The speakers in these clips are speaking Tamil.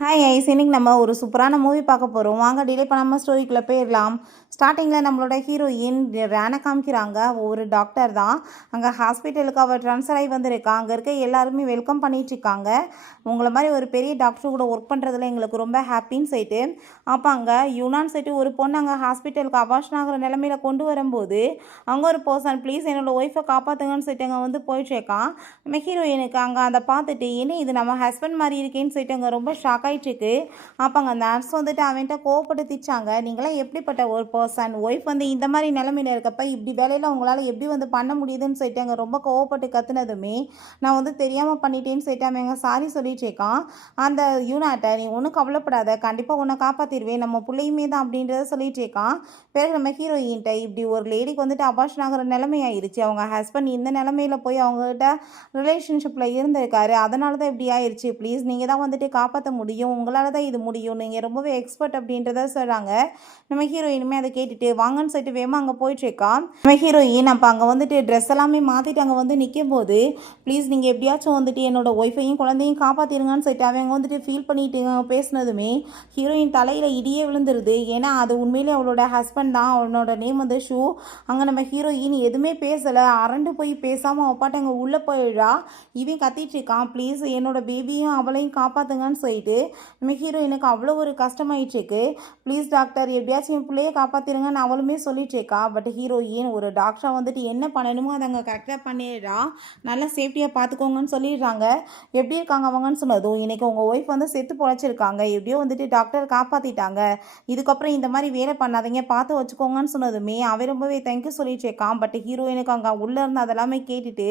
ஹாய் ஐஸ், இன்னைக்கு நம்ம ஒரு சூப்பரான மூவி பார்க்க போகிறோம். வாங்க டிலே பண்ணாமல் ஸ்டோரிக்குள்ளே போயிடலாம். ஸ்டார்டிங்கில் நம்மளோட ஹீரோயின் ரேனை காமிக்கிறாங்க. ஒரு டாக்டர் தான் அங்கே ஹாஸ்பிட்டலுக்கு அவள் ட்ரான்ஸ்ஃபர் ஆகி வந்திருக்கா. அங்கே இருக்க எல்லாருமே வெல்கம் பண்ணிகிட்ருக்காங்க. உங்களை மாதிரி ஒரு பெரிய டாக்டர் கூட ஒர்க் பண்ணுறதுல எங்களுக்கு ரொம்ப ஹாப்பின்னு சொல்லிட்டு அப்போ அங்கே யூனான்னு சொல்லிட்டு ஒரு பொண்ணு அங்கே ஹாஸ்பிட்டலுக்கு அபார்ஷன் ஆகிற நிலமையில கொண்டு வரும்போது அங்கே ஒரு பர்சன் ப்ளீஸ் என்னோட ஒய்ஃபை காப்பாற்றுங்கன்னு சொல்லிட்டு அங்கே வந்து போயிட்டுருக்கான். நம்ம ஹீரோயினுக்கு அங்கே அதை பார்த்துட்டு என்ன இது நம்ம ஹஸ்பண்ட் மாதிரி இருக்கேன்னு சொல்லிட்டு அங்கே ரொம்ப ஷாக் ஆகிட்டுருக்கு. அப்போ அங்கே அந்த நர்ஸ் வந்துட்டு அவன்கிட்ட கோவப்படுத்திச்சாங்க. நீங்களாம் எப்படிப்பட்ட ஒரு பர்சன், ஒய்ஃப் வந்து இந்த மாதிரி நிலைமையில இருக்கப்ப இப்படி வேலையில் உங்களால் எப்படி வந்து பண்ண முடியுதுன்னு சொல்லிட்டு அங்கே ரொம்ப கோவப்பட்டு கற்றுனதுமே நான் வந்து தெரியாமல் பண்ணிட்டேன்னு சொல்லிட்டு அவன் எங்கே சாரி சொல்லிட்டு இருக்கான். அந்த யூனாட்டை நீ ஒன்றும் கவலைப்படாத, கண்டிப்பாக உன்னை காப்பாற்றிடுவேன், நம்ம பிள்ளையுமே தான் அப்படின்றத சொல்லிட்டு இருக்கான். பிறகு நம்ம ஹீரோயின்ட்ட இப்படி ஒரு லேடிக்கு வந்துட்டு அபார்ஷன் ஆகிற நிலைமை ஆயிடுச்சு. அவங்க ஹஸ்பண்ட் இந்த நிலைமையில போய் அவங்ககிட்ட ரிலேஷன்ஷிப்பில் இருந்திருக்காரு, அதனால தான் இப்படி ஆயிடுச்சு, ப்ளீஸ் நீங்கள் தான் வந்துட்டு காப்பாற்ற முடியும், உங்களால் தான் இது முடியும், நீங்கள் ரொம்பவே எக்ஸ்பர்ட் அப்படின்றத சொல்கிறாங்க. நம்ம ஹீரோயினுமே அதை கேட்டுட்டு வாங்கன்னு சொல்லிட்டு வேமா அங்கே போயிட்டுருக்கா. நம்ம ஹீரோயின் அப்போ அங்கே வந்துட்டு ட்ரெஸ் எல்லாமே மாற்றிட்டு அங்கே வந்து நிற்கும் போது ப்ளீஸ் நீங்கள் எப்படியாச்சும் வந்துட்டு என்னோட ஒய்ஃபையும் குழந்தையும் காப்பாற்றிருங்கன்னு சொல்லிட்டு அவங்க வந்துட்டு ஃபீல் பண்ணிட்டு பேசினதுமே ஹீரோயின் தலையில் இடியே விழுந்துருது. ஏன்னா அது உண்மையிலே அவளோட ஹஸ்பண்ட் தான், அவனோட நேம் வந்து ஷூ. அங்கே நம்ம ஹீரோயின் எதுவுமே பேசலை, அரண்டு போய் பேசாமல் அப்பாட்ட அங்கே உள்ளே போயிடுறா. இவன் கத்திட்டு இருக்கான், ப்ளீஸ் என்னோட பேபியும் அவளையும் காப்பாற்றுங்கன்னு சொல்லிட்டு நம்ம ஹீரோயினுக்கு அவ்வளோ ஒரு கஷ்டமாயிட்டுருக்கு. ப்ளீஸ் டாக்டர் எப்படியாச்சும் என் பிள்ளையை காப்பாற்றிருங்கன்னு அவளுமே சொல்லிட்டுருக்கா. பட் ஹீரோயின் ஒரு டாக்டரை வந்துட்டு என்ன பண்ணணுமோ அதை அங்கே கரெக்டாக பண்ணிடுறா. நல்லா சேஃப்டியாக பார்த்துக்கோங்கன்னு சொல்லிடுறாங்க. எப்படி இருக்காங்க அவங்கன்னு சொன்னதும் இன்றைக்கி உங்கள் ஒய்ஃப் வந்து செத்து பொழைச்சிருக்காங்க, எப்படியோ வந்துட்டு டாக்டர் காப்பாற்றிட்டாங்க, இதுக்கப்புறம் இந்த மாதிரி வேலை பண்ணாதீங்க, பார்த்து வச்சுக்கோங்கன்னு சொன்னதுமே அவன் ரொம்பவே தேங்க்யூ சொல்லிட்டு இருக்கான். பட் ஹீரோயினுக்கு அங்கே உள்ளே இருந்து அதெல்லாமே கேட்டுட்டு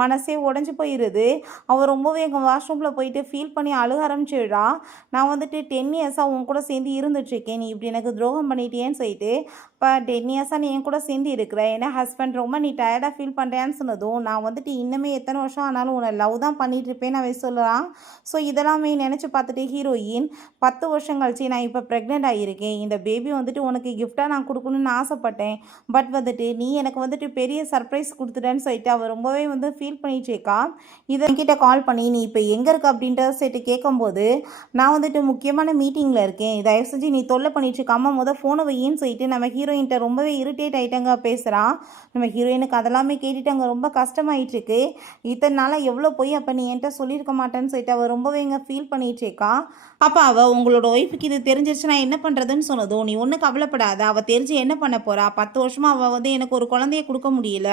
மனசே உடஞ்சி போயிடுது. அவள் ரொம்பவே எங்கள் வாஷ்ரூமில் போயிட்டு ஃபீல் பண்ணி அழுக ஆரம்பிச்சிடுறா. நான் வந்துட்டு 10 இயர்ஸாக உன் கூட சேர்ந்து இருந்துட்டுருக்கேன், நீ இப்படி எனக்கு துரோகம் பண்ணிட்டேன்னு சொல்லிட்டு இப்போ 10 இயர்ஸாக நீ என் கூட சேர்ந்து இருக்கிற, ஏன்னா ஹஸ்பண்ட் ரொம்ப நீ டயர்டாக ஃபீல் பண்ணுறேன்னு சொன்னதும் நான் வந்துட்டு இன்னுமே எத்தனை வருஷம் ஆனாலும் உன்னை லவ் தான் பண்ணிட்டு இருப்பேன்னு அவன் சொல்லலாம். ஸோ இதெல்லாமே நினச்சி பார்த்துட்டு ஹீரோயின் 10 வருஷம் கழிச்சு நான் இப்போ ப்ரெக்னென்ட் ஆகியிருக்கேன், இந்த பேபி வந்துட்டு உனக்கு கிஃப்டாக நான் கொடுக்கணும்னு ஆசைப்பட்டேன், பட் வந்துட்டு நீ எனக்கு வந்துட்டு பெரிய சர்ப்ரைஸ் கொடுத்துட்டேன்னு சொல்லிட்டு அவள் ரொம்பவே வந்து ஃபீல் பண்ணிட்டு இருக்கா. இதை என்கிட்ட கால் பண்ணி நீ இப்போ எங்கே இருக்க அப்படின்றத சொல்லிட்டு கேட்கும்போது நான் வந்துட்டு முக்கியமான மீட்டிங்கில் இருக்கேன், தயவு செஞ்சு நீ தொல்லை பண்ணிட்டு இருக்காம ஃபோனை வையின்னு சொல்லிட்டு நம்ம ஹீரோயின்ட்ட ரொம்பவே இரிட்டேட் ஆகிட்டாங்க பேசுகிறான். நம்ம ஹீரோயினுக்கு அதெல்லாமே கேட்டுட்டு அங்கே ரொம்ப கஷ்டமாயிட்டுருக்கு. இத்தனை நாளாக எவ்வளோ போய் அப்போ நீ என்கிட்ட சொல்லியிருக்க மாட்டேன்னு சொல்லிட்டு அவள் ரொம்பவே இங்கே ஃபீல் பண்ணிட்டு இருக்கா. அப்போ அவள் உங்களோட ஒய்ஃபுக்கு இது தெரிஞ்சிருச்சுன்னா என்ன பண்ணுறதுன்னு சொன்னதும் நீ ஒன்றும் கவலைப்படாத, அவள் தெரிஞ்சு என்ன பண்ண போகிறா, 10 வருஷமாக அவள் வந்து எனக்கு ஒரு குழந்தைய கொடுக்க முடியல,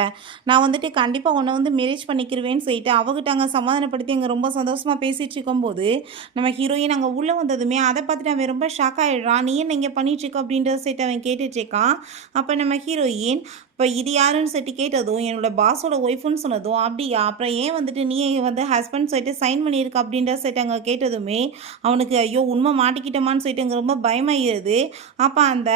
நான் வந்துட்டு கண்டிப்பாக உன்னை வந்து மேரேஜ் பண்ணிக்கிருவேன்னு சொல்லிட்டு அவகிட்ட அங்கே சமாதானப்படுத்தி அங்கே ரொம்ப சந்தோஷமாக பேசிகிட்டு இருக்கும்போது நம்ம ஹீரோயின் அங்கே உள்ளே வந்ததுமே அதை பார்த்துட்டு அவன் ரொம்ப ஷாக் ஆகிடுறான். நீ என்ன இங்கே பண்ணிட்டுருக்க அப்படின்றத சொல்லிட்டு அவன் கேட்டுட்ருக்கான். அப்போ நம்ம ஹீரோயின் இப்போ இது யாருன்னு சொல்லிட்டு கேட்டதும் என்னோட பாஸோட ஒய்ஃபுன்னு சொன்னதும் அப்படியா, அப்புறம் ஏன் வந்துட்டு நீ வந்து ஹஸ்பண்ட் சொல்லிட்டு சைன் பண்ணியிருக்க அப்படின்ற சொல்லிட்டு அங்கே கேட்டதுமே அவனுக்கு ஐயோ உண்மை மாட்டிக்கிட்டோமான்னு சொல்லிட்டு அங்கே ரொம்ப பயமாயிருது. அப்போ அந்த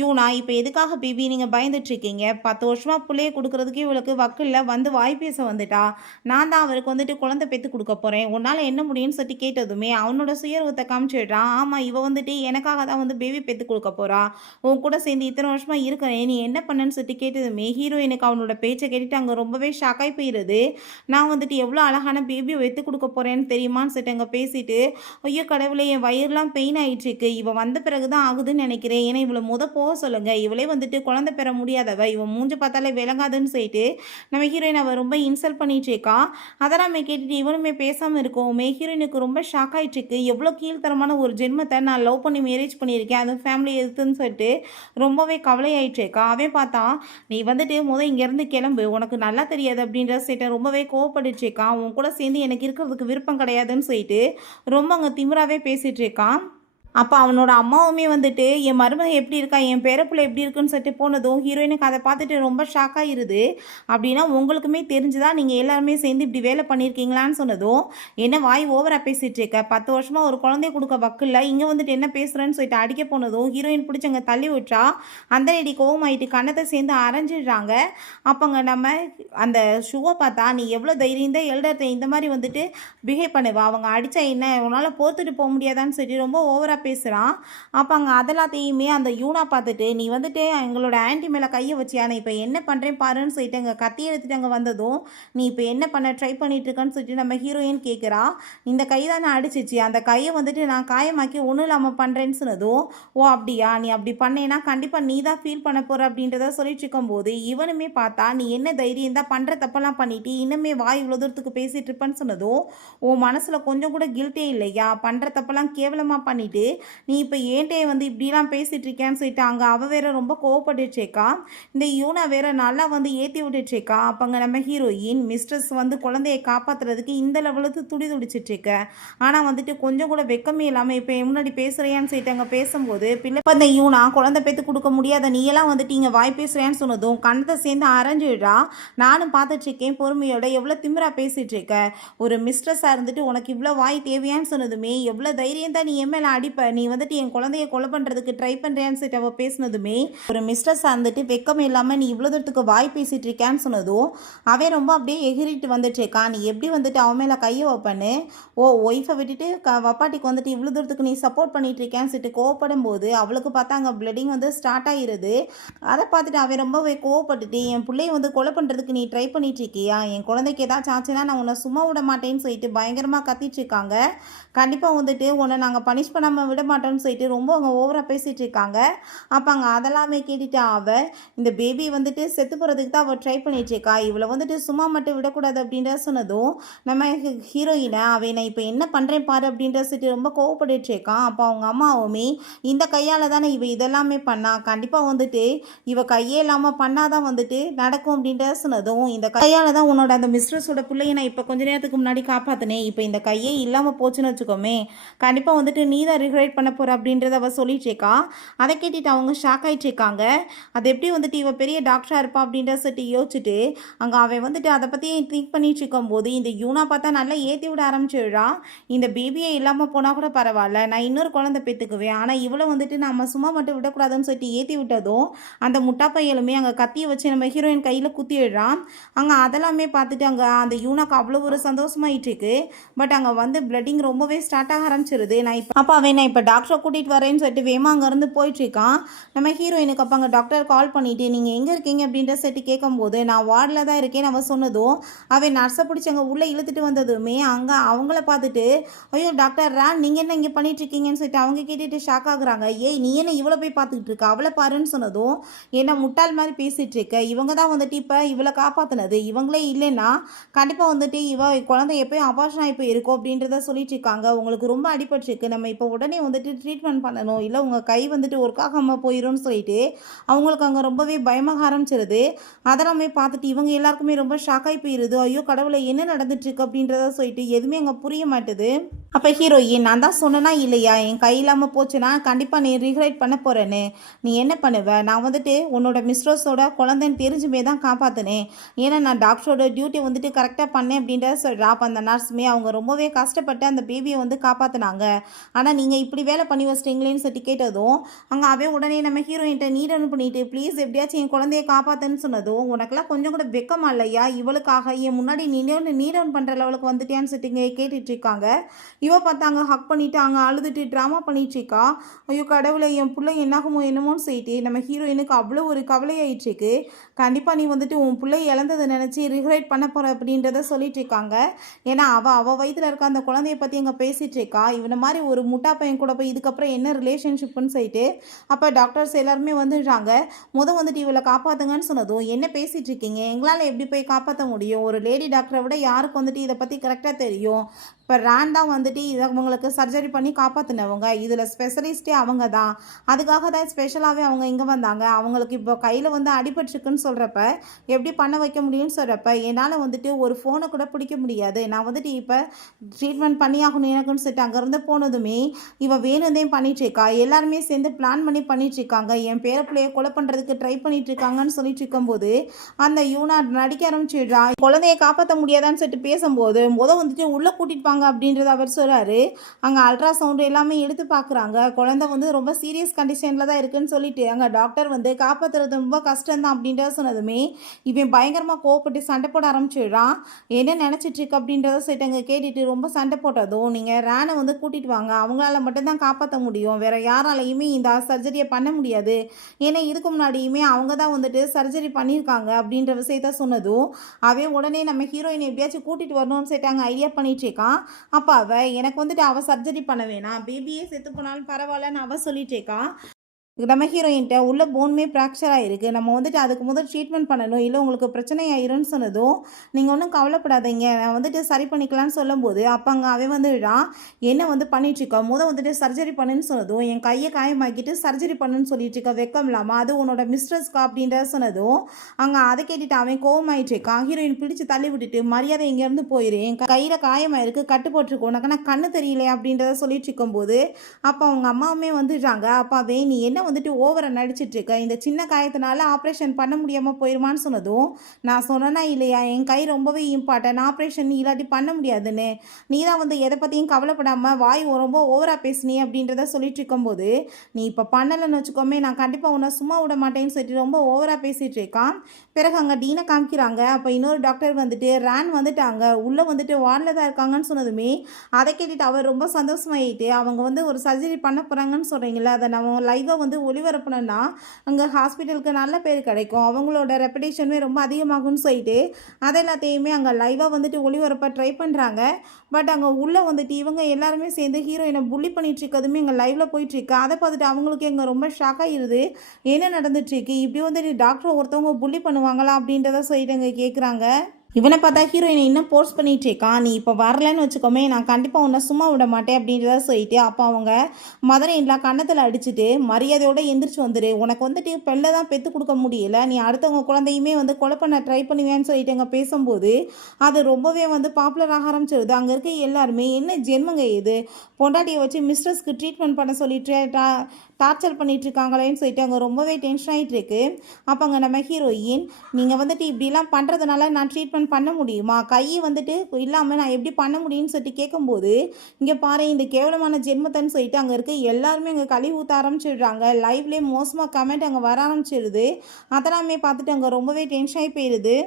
யூனா இப்போ எதுக்காக பேபி நீங்கள் பயந்துட்டுருக்கீங்க, 10 வருஷமாக பிள்ளைய கொடுக்குறதுக்கே இவளுக்கு வக்கில்ல வந்து வாய் பேச வந்துட்டா, நான் தான் அவருக்கு வந்துட்டு குழந்தை பெற்று கொடுக்க போகிறேன், உன்னால் என்ன முடியும்னு சொல்லிட்டு கேட்டதுமே அவனோட சுயரூபத்தை காமிச்சிடுறான். ஆமாம் இவ வந்துட்டு எனக்காக தான் வந்து பேபி பெற்று கொடுக்க போகிறா, உன் கூட சேர்ந்து இத்தனை வருஷமாக இருக்கிறேன், நீ என்ன பண்ணன்னு சொல்லிட்டு கேட்டதுமே ஹீரோயினுக்கு அவனோட பேச்சை கேட்டுட்டு அங்கே ரொம்பவே ஷாக்காகி போயிடுது. நான் வந்துட்டு எவ்வளோ அழகான பேபியை வெத்து கொடுக்க போகிறேன்னு தெரியுமான்னு சொல்லிட்டு அங்கே பேசிட்டு ஐயோ கடவுளே என் வயிறுலாம் பெயின் ஆகிட்டுருக்கு, இவன் வந்த பிறகு தான் ஆகுதுன்னு நினைக்கிறேன், ஏன்னா இவளை போக சொல்லுங்கள், இவளே வந்துட்டு குழந்தை பெற முடியாதவ, இவன் மூஞ்ச பார்த்தாலே விளங்காதுன்னு சொல்லிட்டு நம்ம ஹீரோயின் அவள் ரொம்ப இன்சல்ட் பண்ணிட்டு இருக்கா. அதெல்லாம் கேட்டுட்டு இவனுமே பேசாமல் இருக்கோமே ஹீரோயினுக்கு ரொம்ப ஷாக் ஆகிட்டுருக்கு. எவ்வளோ கீழ்த்தரமான ஒரு ஜென்மத்தை நான் லவ் பண்ணி மேரேஜ் பண்ணியிருக்கேன், அதுவும் ஃபேமிலி எதுன்னு சொல்லிட்டு ரொம்பவே கவலையாயிட்டு இருக்கா. அவன் பார்த்தா நீ வந்துட்டு இங்கேருந்து கிளம்பு, உனக்கு நல்லா தெரியாது அப்படின்ற சேட்டை ரொம்பவே கோவப்பட்டுட்டு இருக்கான், உன் கூட சேர்ந்து எனக்கு இருக்கிறதுக்கு விருப்பம் கிடையாதுன்னு சொல்லிட்டு ரொம்ப அங்கே திமிராவே பேசிகிட்டு இருக்கான். அப்போ அவனோட அம்மாவுமே வந்துட்டு என் மருமக எப்படி இருக்கா, என் பேரப்புள்ள எப்படி இருக்குன்னு சொல்லிட்டு போனதும் ஹீரோயினுக்கு அதை பார்த்துட்டு ரொம்ப ஷாக் ஆகிருது. அப்படின்னா உங்களுக்குமே தெரிஞ்சுதான் நீங்கள் எல்லாருமே சேர்ந்து இப்படி வேலை பண்ணியிருக்கீங்களான்னு சொன்னதும் என்ன வாய் ஓவராக பேசிகிட்டு இருக்க, 10 வருஷமாக ஒரு குழந்தைய கொடுக்க வக்கில்ல, இங்கே வந்துட்டு என்ன பேசுகிறேன்னு சொல்லிட்டு அடிக்க போனதும் ஹீரோயின் பிடிச்சங்க தள்ளி விட்டுறா. அந்த லேடி கோவமாயிட்டு கண்ணத்தை சேர்ந்து அரைஞ்சிடுறாங்க. அப்போங்க நம்ம அந்த ஷூவை பார்த்தா நீ எவ்வளோ தைரியம் தான் எல்டர்கிட்ட இந்த மாதிரி வந்துட்டு பிஹேவ் பண்ணுவா, அவங்க அடித்தா என்ன உன்னால் போத்துட்டு போக முடியாதான்னு சொல்லிட்டு ரொம்ப ஓவராக ஓவராக பேசுகிறான். அப்போ அங்கே அதெல்லாத்தையுமே அந்த யூனா பார்த்துட்டு, நீ வந்துட்டு எங்களோட ஆன்ட்டி மேலே கையை வச்சியா, நான் இப்போ என்ன பண்ணுறேன் பாருன்னு சொல்லிட்டு அங்கே கத்தி எடுத்துட்டு அங்கே வந்ததும், நீ இப்போ என்ன பண்ண ட்ரை பண்ணிட்டு இருக்கன்னு சொல்லிட்டு நம்ம ஹீரோயின் கேட்குறா. இந்த கை தான் நான் அடிச்சிச்சு, அந்த கையை வந்துட்டு நான் காயமாக்கி ஒன்றும் இல்லாமல் பண்ணுறேன்னு சொன்னதும், ஓ அப்படியா, நீ அப்படி பண்ணேன்னா கண்டிப்பாக நீ தான் ஃபீல் பண்ண போகிற அப்படின்றத சொல்லிட்டு இருக்கும்போது, இவனுமே பார்த்தா நீ என்ன தைரியம் தான் பண்ணுற தப்பெல்லாம் பண்ணிட்டு இன்னுமே வாய் இவ்வளோ தூரத்துக்கு பேசிட்டு இருப்பேன்னு சொன்னதும், உன் மனசில் கொஞ்சம் கூட கில்ட்டே இல்லையா, பண்ணுற தப்பெல்லாம் கேவலமாக பண்ணிட்டு நீ இப்போ ஏன்ட்டே வந்து இப்படிலாம் பேசிட்டு இருக்கேன்னு சொல்லிட்டு அங்கே அவள் வேற ரொம்ப கோவப்பட்டுச்சேக்கா. இந்த யூனா வேற நல்லா வந்து ஏற்றி விட்டுச்சேக்கா. அப்போங்க நம்ம ஹீரோயின் மிஸ்ட்ரஸ் வந்து குழந்தையை காப்பாற்றுறதுக்கு இந்த லெவலுக்கு துடிச்சிட்ருக்க, ஆனால் வந்துட்டு கொஞ்சம் கூட வெக்கமே இல்லாமல் இப்போ முன்னாடி பேசுகிறியான்னு சொல்லிட்டு அங்கே பேசும்போது, பிள்ளை அந்த யூனா குழந்தை பேத்து கொடுக்க முடியாத நீயெல்லாம் வந்துட்டு இங்கே வாய் பேசுறியான்னு சொன்னதும் கண்ணத்தை சேர்ந்து அரைஞ்சிடுறா. நானும் பார்த்துட்ருக்கேன் பொறுமையோட, எவ்வளோ திமிரா பேசிகிட்டு இருக்க, ஒரு மிஸ்ட்ரஸாக இருந்துட்டு உனக்கு இவ்வளோ வாய் தேவையான்னு சொன்னதுமே, எவ்வளோ தைரியம் தான் நீ என் மேலே அடிப்ப, நீ வந்துட்டு என் குழந்தைய கொலை பண்ணுறதுக்கு ட்ரை பண்ணுறியான்னு சொல்லிட்டு அவள் பேசினதுமே, ஒரு மிஸ்ட்ரஸாக இருந்துட்டு வெக்கம் இல்லாமல் நீ இவ்வளோ தூரத்துக்கு வாய் பேசிகிட்டு இருக்கான்னு சொன்னதும் அவன் ரொம்ப அப்படியே எகிரிட்டு வந்துட்டுருக்கா. நீ எப்படி வந்துட்டு அவன் மேலே கையை வைப்பன்னு, ஓ ஒய்ஃபை விட்டுட்டு வப்பாட்டிக்கு வந்துட்டு இவ்வளோ தூரத்துக்கு நீ சப்போர்ட் பண்ணிட்டு இருக்கேன்னு சொல்லிட்டு கோவப்படும் போது அவளுக்கு பார்த்தா அங்கே பிளடிங் வந்து ஸ்டார்ட் ஆகிருது. அதை பார்த்துட்டு அவன் ரொம்பவே கோவப்பட்டுட்டு, என் பிள்ளையை வந்து கொலை பண்ணுறதுக்கு நீ ட்ரை பண்ணிட்டு இருக்கியா, என் குழந்தைக்கு ஏதாச்சும் ஆச்சுன்னா நான் உன்னை சும்மா விட மாட்டேன்னு சொல்லிட்டு பயங்கரமாக கத்திட்டு இருக்காங்க. கண்டிப்பாக வந்துட்டு உன்னை நாங்கள் பனிஷ் பண்ணாமல் விட மாட்டோம்னு சொல்லிட்டு ரொம்ப அவங்க ஓவராக பேசிகிட்டு இருக்காங்க. அப்போ அங்கே அதெல்லாமே கேட்டுட்டு அவள் இந்த பேபி வந்துட்டு செத்து போகிறதுக்கு தான் அவள் ட்ரை பண்ணிட்டு இருக்கா, இவளை வந்துட்டு சும்மா மட்டும் விடக்கூடாது அப்படின்ற சொன்னதும் நம்ம ஹீரோயினை அவனை இப்போ என்ன பண்ணுறேன் பாரு அப்படின்ற சொல்லிட்டு ரொம்ப கோவப்பட்டுட்டு இருக்கான். அப்போ அவங்க அம்மாவுமே இந்த கையால் தானே இவ இதெல்லாமே பண்ணா, கண்டிப்பாக வந்துட்டு இவ கையே இல்லாமல் பண்ணாதான் வந்துட்டு நடக்கும் அப்படின்ற சொன்னதும், இந்த கையால் தான் உன்னோட அந்த மிஸ்ட்ரஸோட பிள்ளையை நான் இப்போ கொஞ்ச நேரத்துக்கு முன்னாடி காப்பாற்றினேன், இப்போ இந்த கையே இல்லாமல் போச்சுன்னு வச்சுக்கோமே, கண்டிப்பாக வந்துட்டு நீ தான் ரிக்ரெட் பண்ண போகிற அப்படின்றத அவள் சொல்லிட்டு இருக்கா. அதை கேட்டுட்டு அவங்க ஷாக் ஆகிட்டு இருக்காங்க. அது எப்படி வந்துட்டு இவ பெரிய டாக்டராக இருப்பா அப்படின்ற சொல்லிட்டு யோசிச்சுட்டு அங்கே அவன் வந்துட்டு அதை பற்றி திங்க் பண்ணிட்டு இருக்கும்போது இந்த யூனா பார்த்தா நல்லா ஏற்றி விட ஆரம்பிச்சிடுறா. இந்த பேபியே இல்லாமல் போனால் கூட பரவாயில்ல, நான் இன்னொரு குழந்தை பெற்றுக்குவேன், ஆனால் இவ்வளோ வந்துட்டு நம்ம சும்மா மட்டும் விடக்கூடாதுன்னு சொல்லிட்டு ஏற்றி விட்டதும் அந்த முட்டா பையலுமே அங்கே கத்தியை வச்சு நம்ம ஹீரோயின் கையில் குத்திடுறான். அங்கே அதெல்லாமே பார்த்துட்டு அங்கே அந்த யூனாக்கு அவ்வளோ ஒரு சந்தோஷமாயிட்டு இருக்கு. பட் அங்கே வந்து பிளட்டிங் ரொம்பவே ஸ்டார்ட் ஆக ஆரம்பிச்சிருது. நான் இப்போ அப்போ அவன் நான் இப்போ டாக்டரை கூட்டிகிட்டு வரேன்னு சொல்லிட்டு வேமா அங்கேருந்து போயிட்டுருக்கான். நம்ம ஹீரோயினுக்கு அப்போ அங்கே டாக்டர் கால் பண்ணிவிட்டு நீங்கள் எங்கே இருக்கீங்க அப்படின்ற சொல்லிட்டு கேட்கும்போது நான் வார்டில் தான் இருக்கேன்னு அவன் சொன்னதும் அவன் நர்ஸை பிடிச்சி அங்கே உள்ளே இழுத்துட்டு வந்ததுமே அங்கே அவங்கள பார்த்துட்டு, ஐயோ டாக்டர் ரான் நீங்கள் என்ன இங்கே பண்ணிகிட்ருக்கீங்கன்னு சொல்லிட்டு அவங்க கேட்டுட்டு ஷாக் ஆகுறாங்க. ஏய் நீ என்ன இவ்வளோ போய் பார்த்துக்கிட்டு இருக்க, அவளை பாருன்னு சொன்னதும் என்ன முட்டாள் மாதிரி பேசிகிட்டு இருக்க, இவங்க தான் வந்துட்டு இப்போ இவளை காப்பாற்றினது, இவங்களே இல்லைன்னா கண்டிப்பாக வந்துட்டு இவ குழந்தை எப்போயும் அபார்ஷன் ஆகி போய் இருக்கும் அப்படின்றத சொல்லிட்டு இருக்காங்க. உங்களுக்கு ரொம்ப அடிபட்டுருக்கு, நம்ம இப்போ உடனே வந்துட்டு ட்ரீட்மெண்ட் பண்ணணும், இல்லை உங்கள் கை வந்துட்டு ஒர்க் ஆகாமல் போயிடும்னு சொல்லிட்டு அவங்களுக்கு அங்கே ரொம்பவே பயமாக ஆரம்பிச்சிருது. அதெல்லாமே பார்த்துட்டு இவங்க எல்லாருக்குமே ரொம்ப ஷாக் ஆகி போயிடுது. ஐயோ கடவுளை என்ன நடந்துட்டுருக்கு அப்படின்றத சொல்லிட்டு எதுவுமே அங்கே புரிய மாட்டுது. அப்போ ஹீரோயின் நான் தான் சொன்னேன்னா இல்லையா, என் கை இல்லாமல் போச்சுன்னா கண்டிப்பாக நீ ரிக்ரெட் பண்ண போகிறேன்னு, நீ என்ன பண்ணுவ, நான் வந்துட்டு உன்னோட மிஸ்ட்ரஸோட குழந்தைன்னு தெரிஞ்சுமே தான் காப்பாற்றினேன், ஏன்னா நான் டாக்டரோட டியூட்டி வந்துட்டு கரெக்டாக பண்ணேன் அப்படின்றத சொல்கிறா. அப்போ அந்த நர்ஸுமே அவங்க ரொம்பவே கஷ்டப்பட்டு அந்த பேபியை வந்து காப்பாற்றினாங்க, ஆனால் நீங்கள் இப்படி வேலை பண்ணி வச்சிட்டீங்களேன்னு சொல்லி கேட்டதும் அங்கே அவன் உடனே நம்ம ஹீரோயின்ட்ட நீடன்னு பண்ணிட்டு ப்ளீஸ் எப்படியாச்சும் என் குழந்தைய காப்பாற்றுன்னு சொன்னதும் உனக்கெல்லாம் கொஞ்சம் கூட வெக்கமா இல்லையா, இவளுக்காக என் முன்னாடி நீடவுன் பண்ணுற லெவலுக்கு வந்துட்டியான்னு சொல்லிட்டு கேட்டுட்டு இருக்காங்க. இவ பார்த்தாங்க ஹக் பண்ணிவிட்டு அங்கே அழுதுட்டு ட்ராமா பண்ணிகிட்ருக்கா. ஐயோ கடவுளை என் பிள்ளை என்னாகுமோ என்னமோன்னு சொல்லிட்டு நம்ம ஹீரோயினுக்கு அவ்வளோ ஒரு கவலையாயிட்டுருக்கு. கண்டிப்பாக நீ வந்துட்டு உன் பிள்ளை இழந்ததை நினச்சி ரிக்ரெட் பண்ண போகிற அப்படின்றத சொல்லிட்டு இருக்காங்க. ஏன்னா அவள் வயிற்றில் இருக்க அந்த குழந்தைய பற்றி அங்கே பேசிகிட்டு இருக்கா. இவனை மாதிரி ஒரு முட்டா பையன் கூட போய் இதுக்கப்புறம் என்ன ரிலேஷன்ஷிப்னு சொல்லிட்டு அப்போ டாக்டர்ஸ் எல்லாருமே வந்துடுறாங்க. வந்துட்டு இவளை காப்பாற்றுங்கன்னு சொன்னதும் என்ன பேசிகிட்டு இருக்கீங்க, எங்களால் எப்படி போய் காப்பாற்ற முடியும், ஒரு லேடி டாக்டரை விட யாருக்கு வந்துட்டு இதை பற்றி கரெக்டாக தெரியும், இப்போ ரேன் தான் வந்துட்டு இதை அவங்களுக்கு சர்ஜரி பண்ணி காப்பாற்றினவங்க, இதில் ஸ்பெஷலிஸ்ட்டே அவங்க தான், அதுக்காக தான் ஸ்பெஷலாகவே அவங்க இங்கே வந்தாங்க, அவங்களுக்கு இப்போ கையில் வந்து அடிபட்டுருக்குன்னு சொல்கிறப்ப எப்படி பண்ண வைக்க முடியும்னு சொல்கிறப்ப என்னால் வந்துட்டு ஒரு ஃபோனை கூட பிடிக்க முடியாது, நான் வந்துட்டு இப்போ ட்ரீட்மெண்ட் பண்ணியாகணும் எனக்குன்னு சொல்லிட்டு அங்கேருந்து போனதுமே இவன் வேணுந்தே பண்ணிகிட்ருக்கா, எல்லாருமே சேர்ந்து பிளான் பண்ணி பண்ணிகிட்ருக்காங்க, என் பேர பிள்ளையை கொலை பண்ணுறதுக்கு ட்ரை பண்ணிகிட்ருக்காங்கன்னு சொல்லிட்டு இருக்கும்போது அந்த யூனா நடிக்க ஆரம்பிச்சிடுறா. குழந்தைய காப்பாற்ற முடியாதான்னு சொல்லிட்டு பேசும்போது வந்துட்டு உள்ளே கூட்டிட்டு அப்படின்றத அவர் சொல்கிறாரு. அங்கே அல்ட்ராசவுண்டு எல்லாமே எடுத்து பார்க்குறாங்க. குழந்தை வந்து ரொம்ப சீரியஸ் கண்டிஷனில் தான் இருக்குன்னு சொல்லிட்டு அங்கே டாக்டர் வந்து காப்பாற்றுறது ரொம்ப கஷ்டம்தான் அப்படின்றத சொன்னதுமே இவன் பயங்கரமாக கோவப்பட்டு சண்டை போட ஆரம்பிச்சிடுறான். என்ன நினச்சிட்ருக்கு அப்படின்றத சொல்லிட்டு அங்கே கேட்டுட்டு ரொம்ப சண்டை போட்டதும் நீங்கள் ரேனை வந்து கூட்டிகிட்டு வாங்க, அவங்களால மட்டும்தான் காப்பாற்ற முடியும், வேறு யாராலையுமே இந்த சர்ஜரியை பண்ண முடியாது, ஏன்னா இதுக்கு முன்னாடியுமே அவங்க தான் வந்துட்டு சர்ஜரி பண்ணியிருக்காங்க அப்படின்ற விஷயத்த சொன்னதும் அவன் உடனே நம்ம ஹீரோயினை எப்படியாச்சும் கூட்டிகிட்டு வரணும்னு சொல்லிட்டு அங்கே ஐடியா பண்ணிட்டு இருக்கான். அப்போ எனக்கு வந்துட்டு அவள் சர்ஜரி பண்ண வேணாம், பேபியே செத்து போனாலும் பரவாயில்லன்னு அவள் சொல்லிட்டு இருக்கான். நம்ம ஹீரோயின்ட்ட உள்ள போனுமே ஃப்ராக்சர் ஆகிருக்கு, நம்ம வந்துட்டு அதுக்கு முதல் ட்ரீட்மெண்ட் பண்ணணும், இல்லை உங்களுக்கு பிரச்சனை ஆயிரும்னு சொன்னதும் நீங்கள் ஒன்றும் கவலைப்படாதீங்க, நான் வந்துட்டு சரி பண்ணிக்கலான்னு சொல்லும்போது அப்போ அங்கே அவன் வந்துடுறான். என்ன வந்து பண்ணிட்டுருக்கா, வந்துட்டு சர்ஜரி பண்ணுன்னு சொன்னதும் என் கையை காயமாக்கிட்டு சர்ஜரி பண்ணுன்னு சொல்லிட்டு இருக்க, வெக்கம் இல்லாமல் அது உன்னோட மிஸ்ட்ரஸ்க்கா அப்படின்ற சொன்னதும் அங்கே அதை கேட்டுட்டு அவன் கோவமாயிட்டு இருக்கான். ஹீரோயின் பிடிச்சி தள்ளி விட்டுட்டு மரியாதை இங்கேருந்து போயிரு, என் கையில் காயமாயிருக்கு, கட்டு போட்டிருக்கு, உனக்கு நான் கண்ணு தெரியல அப்படின்றத சொல்லிட்டு இருக்கும்போது அப்போ அவங்க அம்மாவுமே வந்துடுறாங்க. அப்போ அவன் நீ என்ன வந்துட்டு ஓவரை நடிச்சிட்ருக்க, இந்த சின்ன காயத்தினால ஆப்ரேஷன் பண்ண முடியாமல் போயிடுமான்னு சொன்னதும் நான் சொன்னேன்னா இல்லையா, என் கை ரொம்பவே இம்பார்ட்டன், ஆப்ரேஷன் இல்லாட்டி பண்ண முடியாதுன்னு, நீ தான் வந்து எதை பற்றியும் கவலைப்படாமல் வாய் ரொம்ப ஓவராக பேசுனி அப்படின்றத சொல்லிட்டு இருக்கும்போது நீ இப்போ பண்ணலைன்னு வச்சுக்கோமே நான் கண்டிப்பாக உன்னை சும்மா விட மாட்டேன்னு சொல்லிட்டு ரொம்ப ஓவராக பேசிகிட்டு இருக்கான். பிறகு அங்கே டீனை காமிக்கிறாங்க. அப்போ இன்னொரு டாக்டர் வந்துட்டு ரேன் வந்துட்டாங்க, உள்ளே வந்துட்டு வார்டில் தான் இருக்காங்கன்னு சொன்னதுமே அதை கேட்டுட்டு அவர் ரொம்ப சந்தோஷமாயிட்டு அவங்க வந்து ஒரு சர்ஜரி பண்ண போகிறாங்கன்னு சொல்கிறீங்களா, அதை நம்ம லைவாக வந்து ஒளிபரப்புனா அங்கே ஹாஸ்பிட்டலுக்கு நல்ல பேர் கிடைக்கும், அவங்களோட ரெப்புடேஷனுமே ரொம்ப அதிகமாகும்னு சொல்லிட்டு அதை எல்லாத்தையுமே அங்கே லைவாக வந்துட்டு ஒளிபரப்ப ட்ரை பண்ணுறாங்க. பட் அங்கே உள்ளே வந்துட்டு இவங்க எல்லாருமே சேர்ந்து ஹீரோயினை புள்ளி பண்ணிட்டு இருக்கதுமே எங்கள் லைவில் போயிட்டுருக்கு. அதை பார்த்துட்டு அவங்களுக்கு எங்கே ரொம்ப ஷாக் ஆகிடுது, என்ன நடந்துட்டுருக்கு, இப்படி வந்துட்டு டாக்டரை ஒருத்தவங்க புள்ளி பண்ணுவாங்களா அப்படின்றத சொல்லிட்டு அங்கே கேட்குறாங்க. இவனை பார்த்தா ஹீரோயினை இன்னும் போர்ஸ் பண்ணிகிட்டு இருக்கான். நீ இப்போ வரலன்னு வச்சுக்கோமே நான் கண்டிப்பாக உன்னை சும்மா விட மாட்டேன் அப்படின்றத சொல்லிட்டு அப்போ அவங்க மதுரை எல்லாம் கன்னத்தில் அடிச்சுட்டு மரியாதையோடு எந்திரிச்சு வந்துடு, உனக்கு வந்துட்டு பெல்ல தான் பெற்று கொடுக்க முடியல, நீ அடுத்தவங்க குழந்தையுமே வந்து கொலை பண்ண ட்ரை பண்ணுவேன்னு சொல்லிட்டு அங்கே பேசும்போது அது ரொம்பவே வந்து பாப்புலர் ஆக ஆரம்பிச்சிருது. அங்கே இருக்க எல்லாருமே என்ன ஜென்மங்க இது, பொண்டாட்டியை வச்சு மிஸ்ட்ரஸ்க்கு ட்ரீட்மெண்ட் பண்ண சொல்லிட்டு டார்ச்சர் பண்ணிகிட்ருக்காங்களேன்னு சொல்லிட்டு அங்கே ரொம்பவே டென்ஷன் ஆகிட்டு இருக்கு. அப்போ அங்கே நம்ம ஹீரோயின் நீங்கள் வந்துட்டு இப்படிலாம் பண்ணுறதுனால நான் ட்ரீட்மெண்ட் பண்ண முடியுமா, கையை வந்துட்டு இல்லாமல் நான் எப்படி பண்ண முடியும்னு சொல்லிட்டு கேட்கும்போது இங்கே பாரு இந்த கேவலமான ஜென்மத்தைன்னு சொல்லிட்டு அங்கே இருக்க எல்லாருமே அங்கே கழுவி ஊற்ற ஆரம்பிச்சிடுறாங்க. லைவ்லேயே மோசமாக கமெண்ட் அங்கே வர ஆரம்பிச்சிடுது. அதெல்லாமே பார்த்துட்டு அங்கே ரொம்பவே டென்ஷன் ஆகி போயிடுது.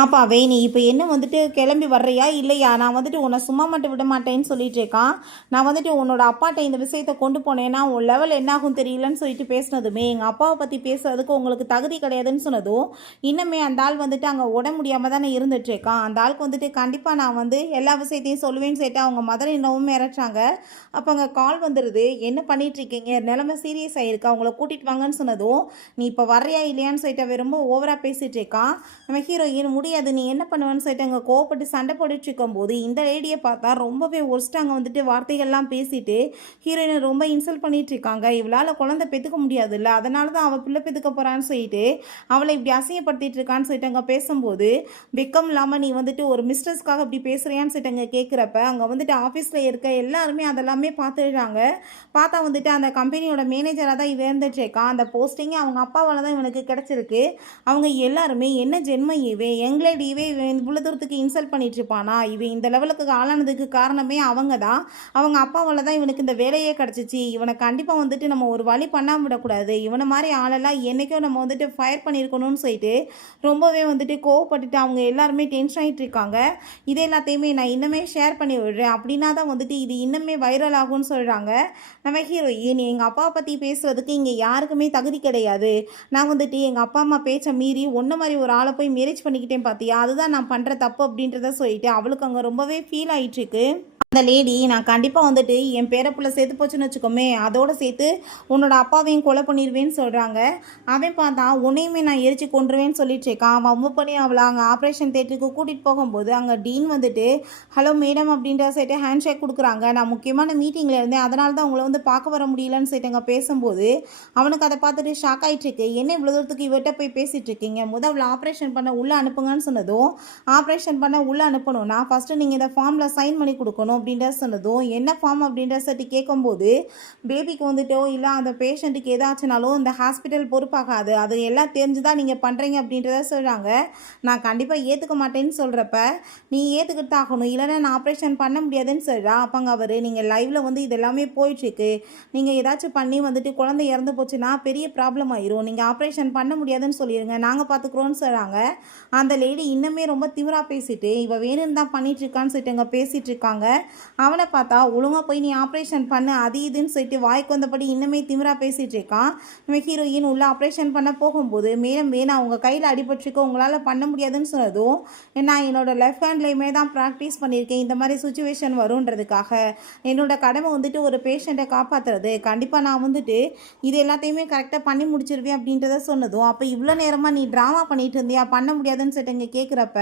ஆப்பாவே நீ இப்போ என்ன வந்துட்டு கிளம்பி வர்றியா இல்லையா, நான் வந்துட்டு உன்னை சும்மா மட்டும் விட மாட்டேன்னு சொல்லிட்டு இருக்கான். நான் வந்துட்டு உன்னோட அப்பாட்ட இந்த விஷயத்தை கொண்டு போனேன்னா உன் லெவல் என்னாகும் தெரியலன்னு சொல்லிட்டு பேசினதுமே எங்கள் அப்பாவை பற்றி பேசுறதுக்கு உங்களுக்கு தகுதி கிடையாதுன்னு சொன்னதும் இன்னுமே அந்த ஆள் வந்துட்டு அங்கே உட முடியாமல் தானே இருந்துட்டு இருக்கான். அந்த ஆளுக்கு வந்துட்டு கண்டிப்பாக நான் வந்து எல்லா விஷயத்தையும் சொல்லுவேன்னு சொல்லிட்டு அவங்க மதர் இன்னமும் மிரட்டுறாங்க. அப்போ அங்கே கால் வந்துடுது, என்ன பண்ணிட்டு இருக்கீங்க, நிலைமை சீரியஸ் ஆகிருக்கு, அவங்கள கூட்டிகிட்டு வாங்கன்னு சொன்னதும் நீ இப்போ வர்றியா இல்லையான்னு சொல்லிட்டு அவன் ரொம்ப ஓவராக பேசிகிட்டு இருக்கான். நம்ம ஹீரோயின் முடியாது நீ என்ன பண்ணுவேன்னு சொல்லிட்டு அங்கே கோவப்பட்டு சண்டை போட்டுட்டு இருக்கும்போது இந்த லேடியை பார்த்தா ரொம்பவே ஒர்ஸ்ட்டாங்க வந்துட்டு வார்த்தைகள்லாம் பேசிட்டு ஹீரோயினை ரொம்ப இன்சல்ட் பண்ணிட்டு இருக்காங்க. இவளால் குழந்தை பெற்றுக்க முடியாது இல்லை, அதனால தான் அவள் பிள்ளை பெற்றுக்க போகிறான்னு சொல்லிட்டு அவளை இப்படி அசிங்கப்படுத்திட்டு இருக்கான்னு சொல்லிட்டு அங்கே பேசும்போது வெக்கம் இல்லாமல் நீ வந்துட்டு ஒரு மிஸ்டர்ஸ்க்காக இப்படி பேசுகிறியான்னு சொல்லிட்டு அங்கே கேட்குறப்ப அங்கே வந்துட்டு ஆஃபீஸில் இருக்க எல்லாருமே அதெல்லாமே பார்த்துடுறாங்க. பார்த்தா வந்துட்டு அந்த கம்பெனியோட மேனேஜராக தான் இவன் இருந்துட்டு இருக்கான். அந்த போஸ்டிங்கே அவங்க அப்பாவால் தான் இவனுக்கு கிடச்சிருக்கு. அவங்க எல்லாருமே என்ன ஜென்மம் இவே யங்லேடி இவே இவ்வளோ தூரத்துக்கு இன்சல்ட் பண்ணிட்டு இருப்பானா, இவன் இந்த லெவலுக்கு ஆளானதுக்கு காரணமே அவங்க தான், அவங்க அப்பாவால் தான் இவனுக்கு இந்த வேலையே கிடச்சிச்சு. இவனை கண்டிப்பாக வந்துட்டு நம்ம ஒரு வழி பண்ணாமல் விடக்கூடாது, இவனை மாதிரி ஆளெல்லாம் என்றைக்கும் நம்ம வந்துட்டு ஃபயர் பண்ணியிருக்கணும்னு சொல்லிட்டு ரொம்பவே வந்துட்டு கோவப்பட்டுட்டு அவங்க எல்லாருமே டென்ஷன் ஆகிட்டு இருக்காங்க. இதே எல்லாத்தையுமே நான் இன்னுமே ஷேர் பண்ணி விடுறேன், அப்படின்னா தான் வந்துட்டு இது இன்னுமே வைரல் ஆகும்னு சொல்கிறாங்க. நம்ம ஹீரோயின் எங்கள் அப்பாவை பற்றி பேசுகிறதுக்கு இங்கே யாருக்குமே தகுதி கிடையாது, நான் வந்துட்டு எங்கள் அப்பா அம்மா பேச்சை மீறி ஒன்று மாதிரி ஒரு ஆளை போய் மேரேஜ் பண்ணிக்கிட்டேன் பார்த்தியா, அதுதான் நான் பண்ணுற தப்பு அப்படின்றத சொல்லிட்டு அவளுக்கு அங்கே ரொம்பவே ஃபீல் ஆகிட்டுருக்கு. அந்த லேடி நான் கண்டிப்பாக வந்துட்டு என் பேரப்புள்ள சேர்த்து போச்சுன்னு வச்சுக்கோமே அதோடு சேர்த்து உன்னோட அப்பாவையும் கொலை பண்ணிடுவேன்னு சொல்கிறாங்க. அவன் பார்த்தா உன்னையுமே நான் எரிச்சு கொண்டுருவேன்னு சொல்லிட்டு இருக்கான். அவன் ரொம்ப பண்ணி அவளை அங்கே ஆப்ரேஷன் தேட்டருக்கு கூட்டிகிட்டு போகும்போது அங்கே டீன் வந்துட்டு ஹலோ மேடம் அப்படின்ற சேர்த்து ஹேண்ட் ஷேக் கொடுக்குறாங்க. நான் முக்கியமான மீட்டிங்கில் இருந்தேன், அதனால தான் உங்களை வந்து பார்க்க வர முடியலன்னு சொல்லிட்டு அங்கே பேசும்போது அவனுக்கு அதை பார்த்துட்டு ஷாக் ஆகிட்டுருக்கு. என்ன இவ்வளோ தூரத்துக்கு இவர்கிட்ட போய் பேசிகிட்டு இருக்கீங்க, முதல்ல ஆப்ரேஷன் பண்ண உள்ளே அனுப்புங்கன்னு சொன்னதும் ஆப்ரேஷன் பண்ண உள்ளே அனுப்பணும்னா ஃபஸ்ட்டு நீங்கள் இந்த ஃபார்மில் சைன் பண்ணி கொடுக்கணும் அப்படின்ற சொன்னதும் என்ன ஃபார்ம் அப்படின்ற சட்டி கேட்கும்போது பேபிக்கு வந்துட்டோ இல்லை அந்த பேஷண்ட்டுக்கு ஏதாச்சுனாலும் இந்த ஹாஸ்பிட்டல் பொறுப்பாகாது, அது எல்லாம் தெரிஞ்சுதான் நீங்கள் பண்ணுறீங்க அப்படின்றத சொல்கிறாங்க. நான் கண்டிப்பாக ஏற்றுக்க மாட்டேன்னு சொல்கிறப்ப நீ ஏற்றுக்கிட்டு ஆகணும், இல்லைன்னா நான் ஆப்ரேஷன் பண்ண முடியாதுன்னு சொல்கிறா. அப்போங்க அவர் நீங்கள் லைவில் வந்து இது எல்லாமே போயிட்டுருக்கு, நீங்கள் ஏதாச்சும் பண்ணி வந்துட்டு குழந்தை இறந்து போச்சுன்னா பெரிய ப்ராப்ளம் ஆயிரும், நீங்கள் ஆப்ரேஷன் பண்ண முடியாதுன்னு சொல்லிடுங்க, நாங்கள் பார்த்துக்குறோன்னு சொல்கிறாங்க. அந்த லேடி இன்னுமே ரொம்ப திமிரா பேசிட்டு இவ வேணும்னு தான் பண்ணிட்டு இருக்கான்னு சொல்லிட்டு அங்கே பேசிகிட்டு இருக்காங்க. அவனை பார்த்தா ஒழுங்காக போய் நீ ஆப்ரேஷன் பண்ணு அது இதுன்னு சொல்லிட்டு வாய்க்கு வந்தபடி இன்னுமே திமிரா பேசிகிட்டு இருக்கான். நம்ம ஹீரோயின் உள்ள ஆப்ரேஷன் பண்ண போகும்போது மேலும் வேணாம் உங்கள் கையில் அடிபட்டுருக்க உங்களால் பண்ண முடியாதுன்னு சொன்னதும் நான் என்னோட லெஃப்ட் ஹேண்ட்லேயுமே தான் ப்ராக்டிஸ் பண்ணியிருக்கேன் இந்த மாதிரி சுச்சுவேஷன் வருன்றதுக்காக. என்னோட கடமை வந்துட்டு ஒரு பேஷண்ட்டை காப்பாற்றுறது. கண்டிப்பாக நான் வந்துட்டு இது எல்லாத்தையுமே கரெக்டாக பண்ணி முடிச்சிருவேன் அப்படின்றத சொன்னதும் அப்போ இவ்வளோ நேரமாக நீ ட்ராமா பண்ணிட்டு இருந்தியா பண்ண முடியாதுன்னு சொல்லிட்டு இங்கே கேட்குறப்ப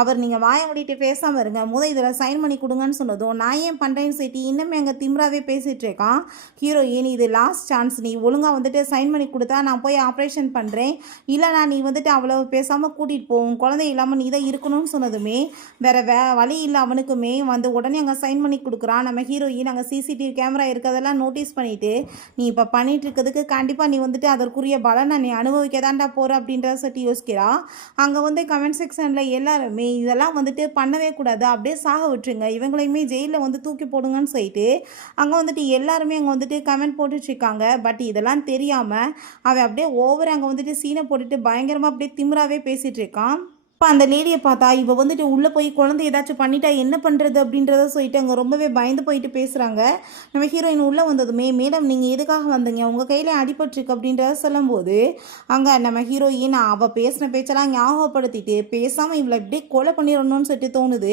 அவர் நீங்கள் வாயை மூடிட்டு பேசாமல் இருங்க இதில் சைன் பண்ணி கொடுங்கன்னு சொன்னதும் நான் ஏன் பண்ணுறேன்னு சொல்லிட்டு இன்னுமே அங்கே திமிராவே பேசிகிட்டு இருக்கான். ஹீரோயின் இது லாஸ்ட் சான்ஸ், நீ ஒழுங்காக வந்துட்டு சைன் பண்ணி கொடுத்தா நான் போய் ஆப்ரேஷன் பண்ணுறேன், இல்லைனா நீ வந்துட்டு அவ்வளோ பேசாமல் கூட்டிகிட்டு போகும் குழந்தை இல்லாமல் நீ தான் இருக்கணும்னு சொன்னதுமே வேறு வழி இல்லை அவனுக்குமே வந்து உடனே அங்கே சைன் பண்ணி கொடுக்குறான். நம்ம ஹீரோயின் அங்கே சிசிடிவி கேமரா இருக்கிறதெல்லாம் நோட்டீஸ் பண்ணிவிட்டு நீ இப்போ பண்ணிகிட்டு இருக்கிறதுக்கு கண்டிப்பாக நீ வந்துட்டு அதற்குரிய பலனை நீ அனுபவிக்க தான்டா போகிற அப்படின்றத சொல்லி யோசிக்கிறா. அங்கே வந்து கமெண்ட் செக்ஷனில் எல்லாருமே இதெல்லாம் வந்துட்டு பண்ணவே கூடாது, அப்படியே சாக விட்டுருங்க, இவங்களையுமே ஜெயிலில் வந்து தூக்கி போடுங்கன்னு சொல்லிட்டு அங்கே வந்துட்டு எல்லாருமே அங்கே வந்துட்டு கமெண்ட் போட்டுட்ருக்காங்க. பட் இதெல்லாம் தெரியாமல் அவன் அப்படியே ஓவர் அங்கே வந்துட்டு சீனை போட்டுட்டு பயங்கரமாக அப்படியே திமிராவே பேசிகிட்டு இருக்கான். இப்போ அந்த லேடியை பார்த்தா இவ வந்துட்டு உள்ளே போய் குழந்தை ஏதாச்சும் பண்ணிட்டா என்ன பண்ணுறது அப்படின்றத சொல்லிட்டு அங்கே ரொம்பவே பயந்து போயிட்டு பேசுகிறாங்க. நம்ம ஹீரோயின் உள்ளே வந்ததுமே மேடம் நீங்கள் எதுக்காக வந்தீங்க உங்கள் கையில் அடிபட்டுருக்கு அப்படின்றத சொல்லும்போது அங்கே நம்ம ஹீரோயின் அவள் பேசின பேச்செல்லாம் ஞாபகப்படுத்திட்டு பேசாமல் இவளை இப்படியே கொலை பண்ணிடணும்னு சொல்லிட்டு தோணுது.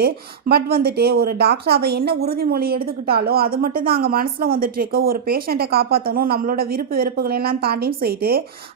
பட் வந்துட்டு ஒரு டாக்டர் அவள் என்ன உறுதிமொழி எடுத்துக்கிட்டாலோ அது மட்டும் தான் அங்கே மனசில் வந்துட்டு இருக்க ஒரு பேஷண்ட்டை காப்பாற்றணும் நம்மளோட விருப்பு வெறுப்புகளெல்லாம் தாண்டின்னு சொல்லிட்டு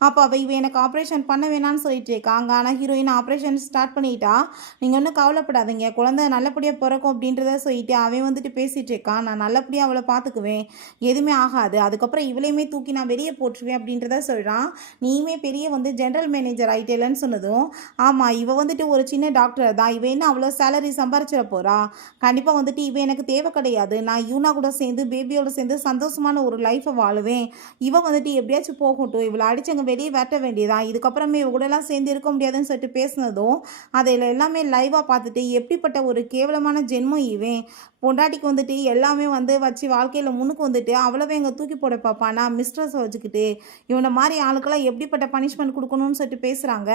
அப்போ அவள் இவ எனக்கு ஆப்ரேஷன் பண்ண வேணான்னு சொல்லிட்டு இருக்காங்க. ஆனால் ஹீரோயின் ஆப்ரேஷன் ஸ்டார்ட் பண்ணிட்டா நீங்கள் ஒன்றும் கவலைப்படாதீங்க குழந்தை நல்லபடியாக பிறக்கும் அப்படின்றத சொல்லிட்டு அவன் வந்துட்டு பேசிகிட்டு இருக்கான். நான் நல்லபடியாக அவளை பார்த்துக்குவேன், எதுவுமே ஆகாது, அதுக்கப்புறம் இவளையுமே தூக்கி நான் வெளியே போட்டுருவேன் அப்படின்றத சொல்கிறான். நீயுமே பெரிய வந்து ஜென்ரல் மேனேஜர் ஆகிட்டேலன்னு சொன்னதும் ஆமாம் இவ வந்துட்டு ஒரு சின்ன டாக்டர் தான், இவ என்ன அவ்வளோ சேலரி சம்பாரிச்சிட போகிறா, கண்டிப்பாக வந்துட்டு இவன் எனக்கு தேவை கிடையாது, நான் யூனா கூட சேர்ந்து பேபியோட சேர்ந்து சந்தோஷமான ஒரு லைஃப்பை வாழுவேன், இவ வந்துட்டு எப்படியாச்சும் போகட்டும், இவளை அடிச்சவங்க வெளியே வெட்ட வேண்டியதான், இதுக்கப்புறமே இவ கூடலாம் சேர்ந்து இருக்க முடியாதுன்னு சொல்லிட்டு பேசினதும் அதில் எல்லாமே லைவாக பார்த்துட்டு எப்படிப்பட்ட ஒரு கேவலமான ஜென்மம் இவன் பொண்டாட்டிக்கு வந்துட்டு எல்லாமே வந்து வச்சு வாழ்க்கையில் முன்னுக்கு வந்துட்டு அவ்வளோவே எங்கே தூக்கி போட பார்ப்பானா மிஸ்ட்ரஸை வச்சுக்கிட்டு இவனை மாதிரி ஆளுக்கெல்லாம் எப்படிப்பட்ட பனிஷ்மெண்ட் கொடுக்கணும்னு சொல்லிட்டு பேசுகிறாங்க.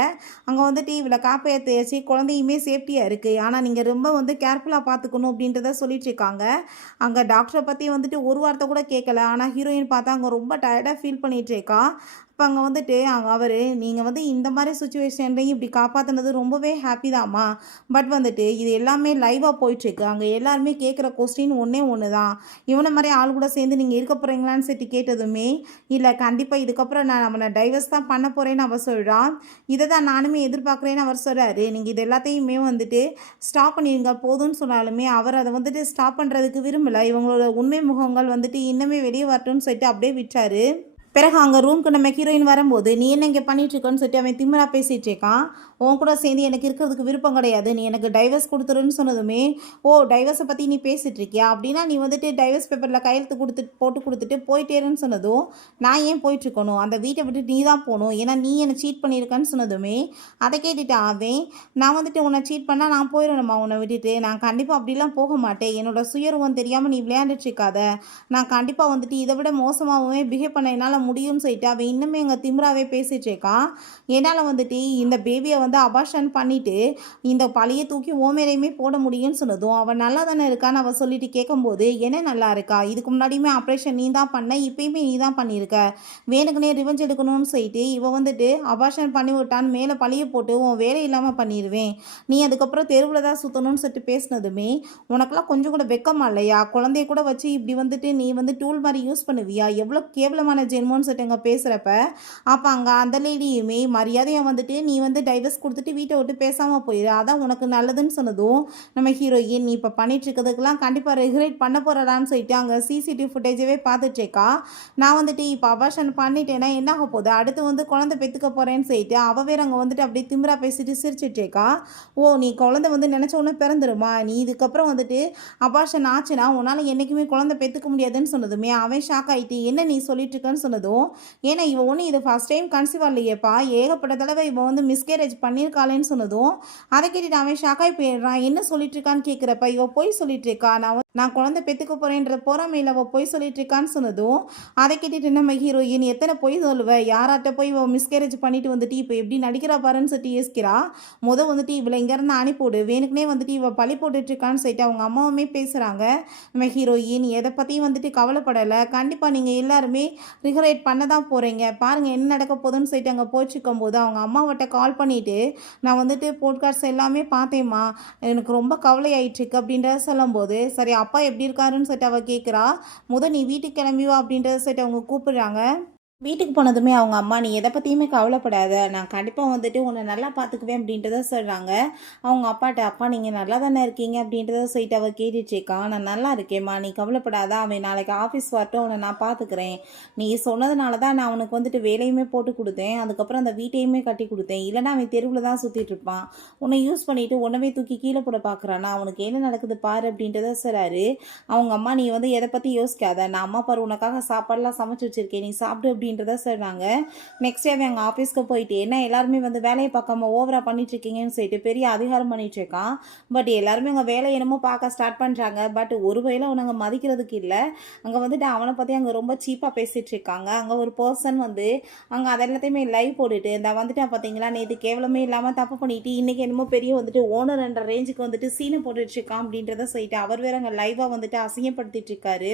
அங்கே வந்துட்டு இவளை காப்பாற்றி குழந்தையுமே சேஃப்டியாக இருக்குது, ஆனால் நீங்கள் ரொம்ப வந்து கேர்ஃபுல்லாக பார்த்துக்கணும் அப்படின்றத சொல்லிட்டு இருக்காங்க. அங்கே டாக்டரை பற்றி வந்துட்டு ஒரு வார்த்தை கூட கேட்கல. ஆனால் ஹீரோயின் பார்த்தா அங்கே ரொம்ப டயர்டாக ஃபீல் பண்ணிகிட்டு இருக்கா. இப்போ அங்கே வந்துட்டு அவர் நீங்கள் வந்து இந்த மாதிரி சுச்சுவேஷன்லையும் இப்படி காப்பாற்றினது ரொம்பவே ஹாப்பி தாம்மா, பட் வந்துட்டு இது எல்லாமே லைவாக போயிட்டுருக்கு, அங்கே எல்லாருமே கேட்குற கொஸ்டின் ஒன்று தான், இவனை மாதிரி ஆள் கூட சேர்ந்து நீங்கள் இருக்க போகிறீங்களான்னு சொல்லிட்டு கேட்டதுமே இல்லை கண்டிப்பாக இதுக்கப்புறம் நான் அவனை டைவர்ஸ் தான் பண்ண போகிறேன்னு அவர் சொல்கிறான். இதை தான் நானுமே எதிர்பார்க்குறேன்னு அவர் சொல்கிறாரு. நீங்கள் இது எல்லாத்தையுமே வந்துட்டு ஸ்டாப் பண்ணிடுங்க போதும்னு சொன்னாலுமே அவர் அதை வந்துட்டு ஸ்டாப் பண்ணுறதுக்கு விரும்பலை. இவங்களோட உண்மை முகங்கள் வந்துட்டு இன்னுமே வெளியே வரட்டும்னு சொல்லிட்டு அப்படியே விட்டாரு. பிறகு அங்கே ரூம்க்கு நம்ம ஹீரோயின் வரும்போது நீ என்ன இங்கே பண்ணிகிட்ருக்கோன்னு சொல்லிட்டு அவன் திமிரா பேசிகிட்டு இருக்கான். உன் கூட சேர்ந்து எனக்கு இருக்கிறதுக்கு விருப்பம் கிடையாது, நீ எனக்கு டைவர்ஸ் கொடுத்துருன்னு சொன்னதுமே ஓ டைவர்ஸை பற்றி நீ பேசிகிட்டு இருக்கியா, அப்படின்னா நீ வந்துட்டு டைவர்ஸ் பேப்பரில் கையெழுத்து போட்டு கொடுத்துட்டு போயிட்டேருன்னு சொன்னதும் நான் ஏன் போயிட்டுருக்கணும், அந்த வீட்டை விட்டு நீ தான் போகணும், ஏன்னா நீ என்னை சீட் பண்ணியிருக்கேன்னு சொன்னதுமே அதை கேட்டுட்டு அவன் நான் வந்துட்டு உன்னை சீட் பண்ணால் நான் போயிடணுமா உன்னை விட்டுட்டு, நான் கண்டிப்பாக அப்படிலாம் போக மாட்டேன், என்னோட சுயருவம் தெரியாமல் நீ விளையாண்டுட்டு இருக்காத, நான் கண்டிப்பாக வந்துட்டு இதை விட மோசமாகவே பிஹேவ் பண்ண என்னால் முடியும்னு சொல்லிட்டு அவன் இன்னுமே எங்கள் திமிராவே பேசிகிட்டு இருக்கான். என்னால் வந்துட்டு இந்த பேபியை வந்து அபார்ஷன் பண்ணிவிட்டு இந்த பழைய தூக்கி ஓமேலையுமே போட முடியும்னு சொன்னதும் அவன் நல்லா தானே இருக்கான்னு அவள் சொல்லிட்டு கேட்கும்போது என்ன நல்லா இருக்கா, இதுக்கு முன்னாடியுமே ஆப்ரேஷன் நீ தான் பண்ண, இப்போயுமே நீ தான் பண்ணியிருக்க, வேணுக்குனே ரிவெஞ்ச் எடுக்கணும்னு சொல்லிட்டு இவன் வந்துட்டு அபார்ஷன் பண்ணி விட்டான்னு மேலே பழைய போட்டு உன் வேலை இல்லாமல் பண்ணிடுவேன், நீ அதுக்கப்புறம் தெருவில் தான் சுற்றணும்னு சொல்லிட்டு பேசினதுமே உனக்கெல்லாம் கொஞ்சம் கூட வெக்கமா இல்லையா, குழந்தைய கூட வச்சு இப்படி வந்துட்டு நீ வந்து டூல் மாதிரி யூஸ் பண்ணுவியா, எவ்வளோ கேவலமான ஜென்மோன்னு சொல்லிட்டு அங்கே பேசுகிறப்ப அப்போ அங்கே அந்த லேடியுமே மரியாதையாக வந்துட்டு நீ வந்து டைவர்ஸ் கொடுத்துட்டு வீட்டை விட்டு பேசாமல் போயிடு, அதான் உனக்கு நல்லதுன்னு சொன்னதும் நம்ம ஹீரோயின் நீ இப்போ பண்ணிட்டு இருக்கிறதுக்கெல்லாம் கண்டிப்பாக ரெகுலேட் பண்ண போகிறடான்னு சொல்லிட்டு அங்கே சிசிடிவி ஃபுட்டேஜவே பார்த்துட்ருக்கா. நான் வந்துட்டு இப்போ அபார்ஷன் பண்ணிட்டேன்னா என்ன ஆக போகுது, அடுத்து வந்து குழந்தை பெற்றுக்க போகிறேன்னு சொல்லிட்டு அவள் வேறு அங்கே வந்துட்டு அப்படியே திமிரா பேசிட்டு சிரிச்சிட்ருக்கா. ஓ நீ குழந்தை வந்து நினச்ச உடனே பிறந்துருமா, நீ இதுக்கப்புறம் வந்துட்டு அபார்ஷன் ஆச்சுன்னா உன்னால் என்றைக்குமே குழந்தை பெற்றுக்க முடியாதுன்னு சொன்னதுமே அவன் ஷாக் ஆகிட்டு என்ன நீ சொல்லிட்டு இருக்கன்னு சொன்னதும் ஏன்னா இவன் ஒன்று இது ஃபஸ்ட் டைம் கன்சீவ் ஆகலையேப்பா, ஏகப்பட்ட தடவை இவன் வந்து மிஸ்கேரேஜ் பண்ணியிருக்காளேன்னு சொன்னதும் அதை கேட்டுட்டு அவன் ஷாக்காய் போயிடுறான். என்ன சொல்லிட்டு இருக்கான்னு கேட்குறப்ப இவன் போய் சொல்லிட்டு இருக்கா, நான் நான் குழந்தை பெற்றுக்க போகிறேன்ற பொறாமையில் அவள் பொய் சொல்லிட்டு இருக்கான்னு சொன்னதும் அதை கேட்டுட்டு நம்ம ஹீரோயின் எத்தனை பொய் சொல்லுவ யாராட்ட போய் இவள் மிஸ்கேரேஜ் பண்ணிட்டு வந்துட்டு இப்போ எப்படி நடிக்கிறா பாருன்னு சொல்லிட்டு யோசிக்கிறா. வந்துட்டு இவளை இங்கேருந்து அனுப்பிவிடு வேணுக்குனே வந்துட்டு இவள் பழி போட்டுட்ருக்கான்னு சொல்லிட்டு அவங்க அம்மாவுமே பேசுகிறாங்க. நம்ம ஹீரோயின் எதை பற்றியும் வந்துட்டு கவலைப்படலை, கண்டிப்பாக நீங்கள் எல்லாருமே ரிகரேட் பண்ண தான் போகிறீங்க, பாருங்கள் என்ன நடக்க போகுதுன்னு சொல்லிட்டு அங்கே போச்சுக்கும் போது அவங்க அம்மாவட்ட கால் பண்ணிவிட்டு நான் வந்துட்டு போட்காஸ்ட் எல்லாமே பார்த்தேம்மா, எனக்கு ரொம்ப கவலை ஆயிட்டுருக்கு அப்படின்றத சொல்லும்போது சரி அப்பா எப்படி இருக்காருன்னு சொல்லிட்டு அவள் கேட்குறா. நீ வீட்டுக்கு கிளம்பி வா அப்படின்றத சொல்லிட்டு அவங்க கூப்பிடுறாங்க. வீட்டுக்கு போனதுமே அவங்க அம்மா நீ எதை பற்றியுமே கவலைப்படாத, நான் கண்டிப்பாக வந்துட்டு உன்னை நல்லா பார்த்துக்குவேன் அப்படின்றத சொல்கிறாங்க. அவங்க அப்பாட்ட அப்பா நீங்கள் நல்லா தானே இருக்கீங்க அப்படின்றத சொல்லிட்டு அவள் கேட்டுட்ருக்கா. நான் நல்லா இருக்கேம்மா நீ கவலைப்படாத, அவன் நாளைக்கு ஆஃபீஸ் வரட்டும் அவனை நான் பார்த்துக்கிறேன், நீ சொன்னதுனால தான் நான் அவனுக்கு வந்துட்டு வேலையுமே போட்டு கொடுத்தேன், அதுக்கப்புறம் அந்த வீட்டையுமே கட்டி கொடுத்தேன், இல்லைனா அவன் தெருவில் தான் சுற்றிட்டு இருப்பான், உன்னை யூஸ் பண்ணிவிட்டு உன்னவே தூக்கி கீழே போட பார்க்குறான், நான் அவனுக்கு என்ன நடக்குது பாரு அப்படின்றத சொல்கிறாரு. அவங்க அம்மா நீ வந்து எதை பற்றி யோசிக்காத, நான் அம்மா பாரு உனக்காக சாப்பாடெலாம் சமைச்சு வச்சுருக்கேன், நீ சாப்பிடு அப்படின்றத சொல்கிறாங்க. நெக்ஸ்ட் டே எங்கள் ஆஃபீஸ்க்கு போயிட்டு என்ன எல்லாருமே வந்து வேலையை பார்க்காம ஓவராக பண்ணிட்டுருக்கீங்கன்னு சொல்லிட்டு பெரிய அதிகாரம் பண்ணிட்டுருக்கான். பட் எல்லாருமே அங்கே வேலை என்னமோ பார்க்க ஸ்டார்ட் பண்ணுறாங்க. பட் ஒரு வகையில் அவனுங்க மதிக்கிறதுக்கு இல்லை, அங்கே வந்துட்டு அவனை பற்றி அங்கே ரொம்ப சீப்பாக பேசிகிட்டு இருக்காங்க. அங்கே ஒரு பர்சன் வந்து அங்கே அதை எல்லாத்தையுமே லைவ் போட்டுட்டு இந்த வந்துட்டு பார்த்தீங்களா நேற்று கேவலமே இல்லாமல் தப்பு பண்ணிட்டு இன்றைக்கி என்னமோ பெரிய வந்துட்டு ஓனர் என்ற ரேஞ்சுக்கு வந்துட்டு சீனை போட்டுட்ருக்கான் அப்படின்றத சொல்லிட்டு அவர் வேற அங்கே லைவாக வந்துட்டு அசிங்கப்படுத்திட்டு இருக்காரு.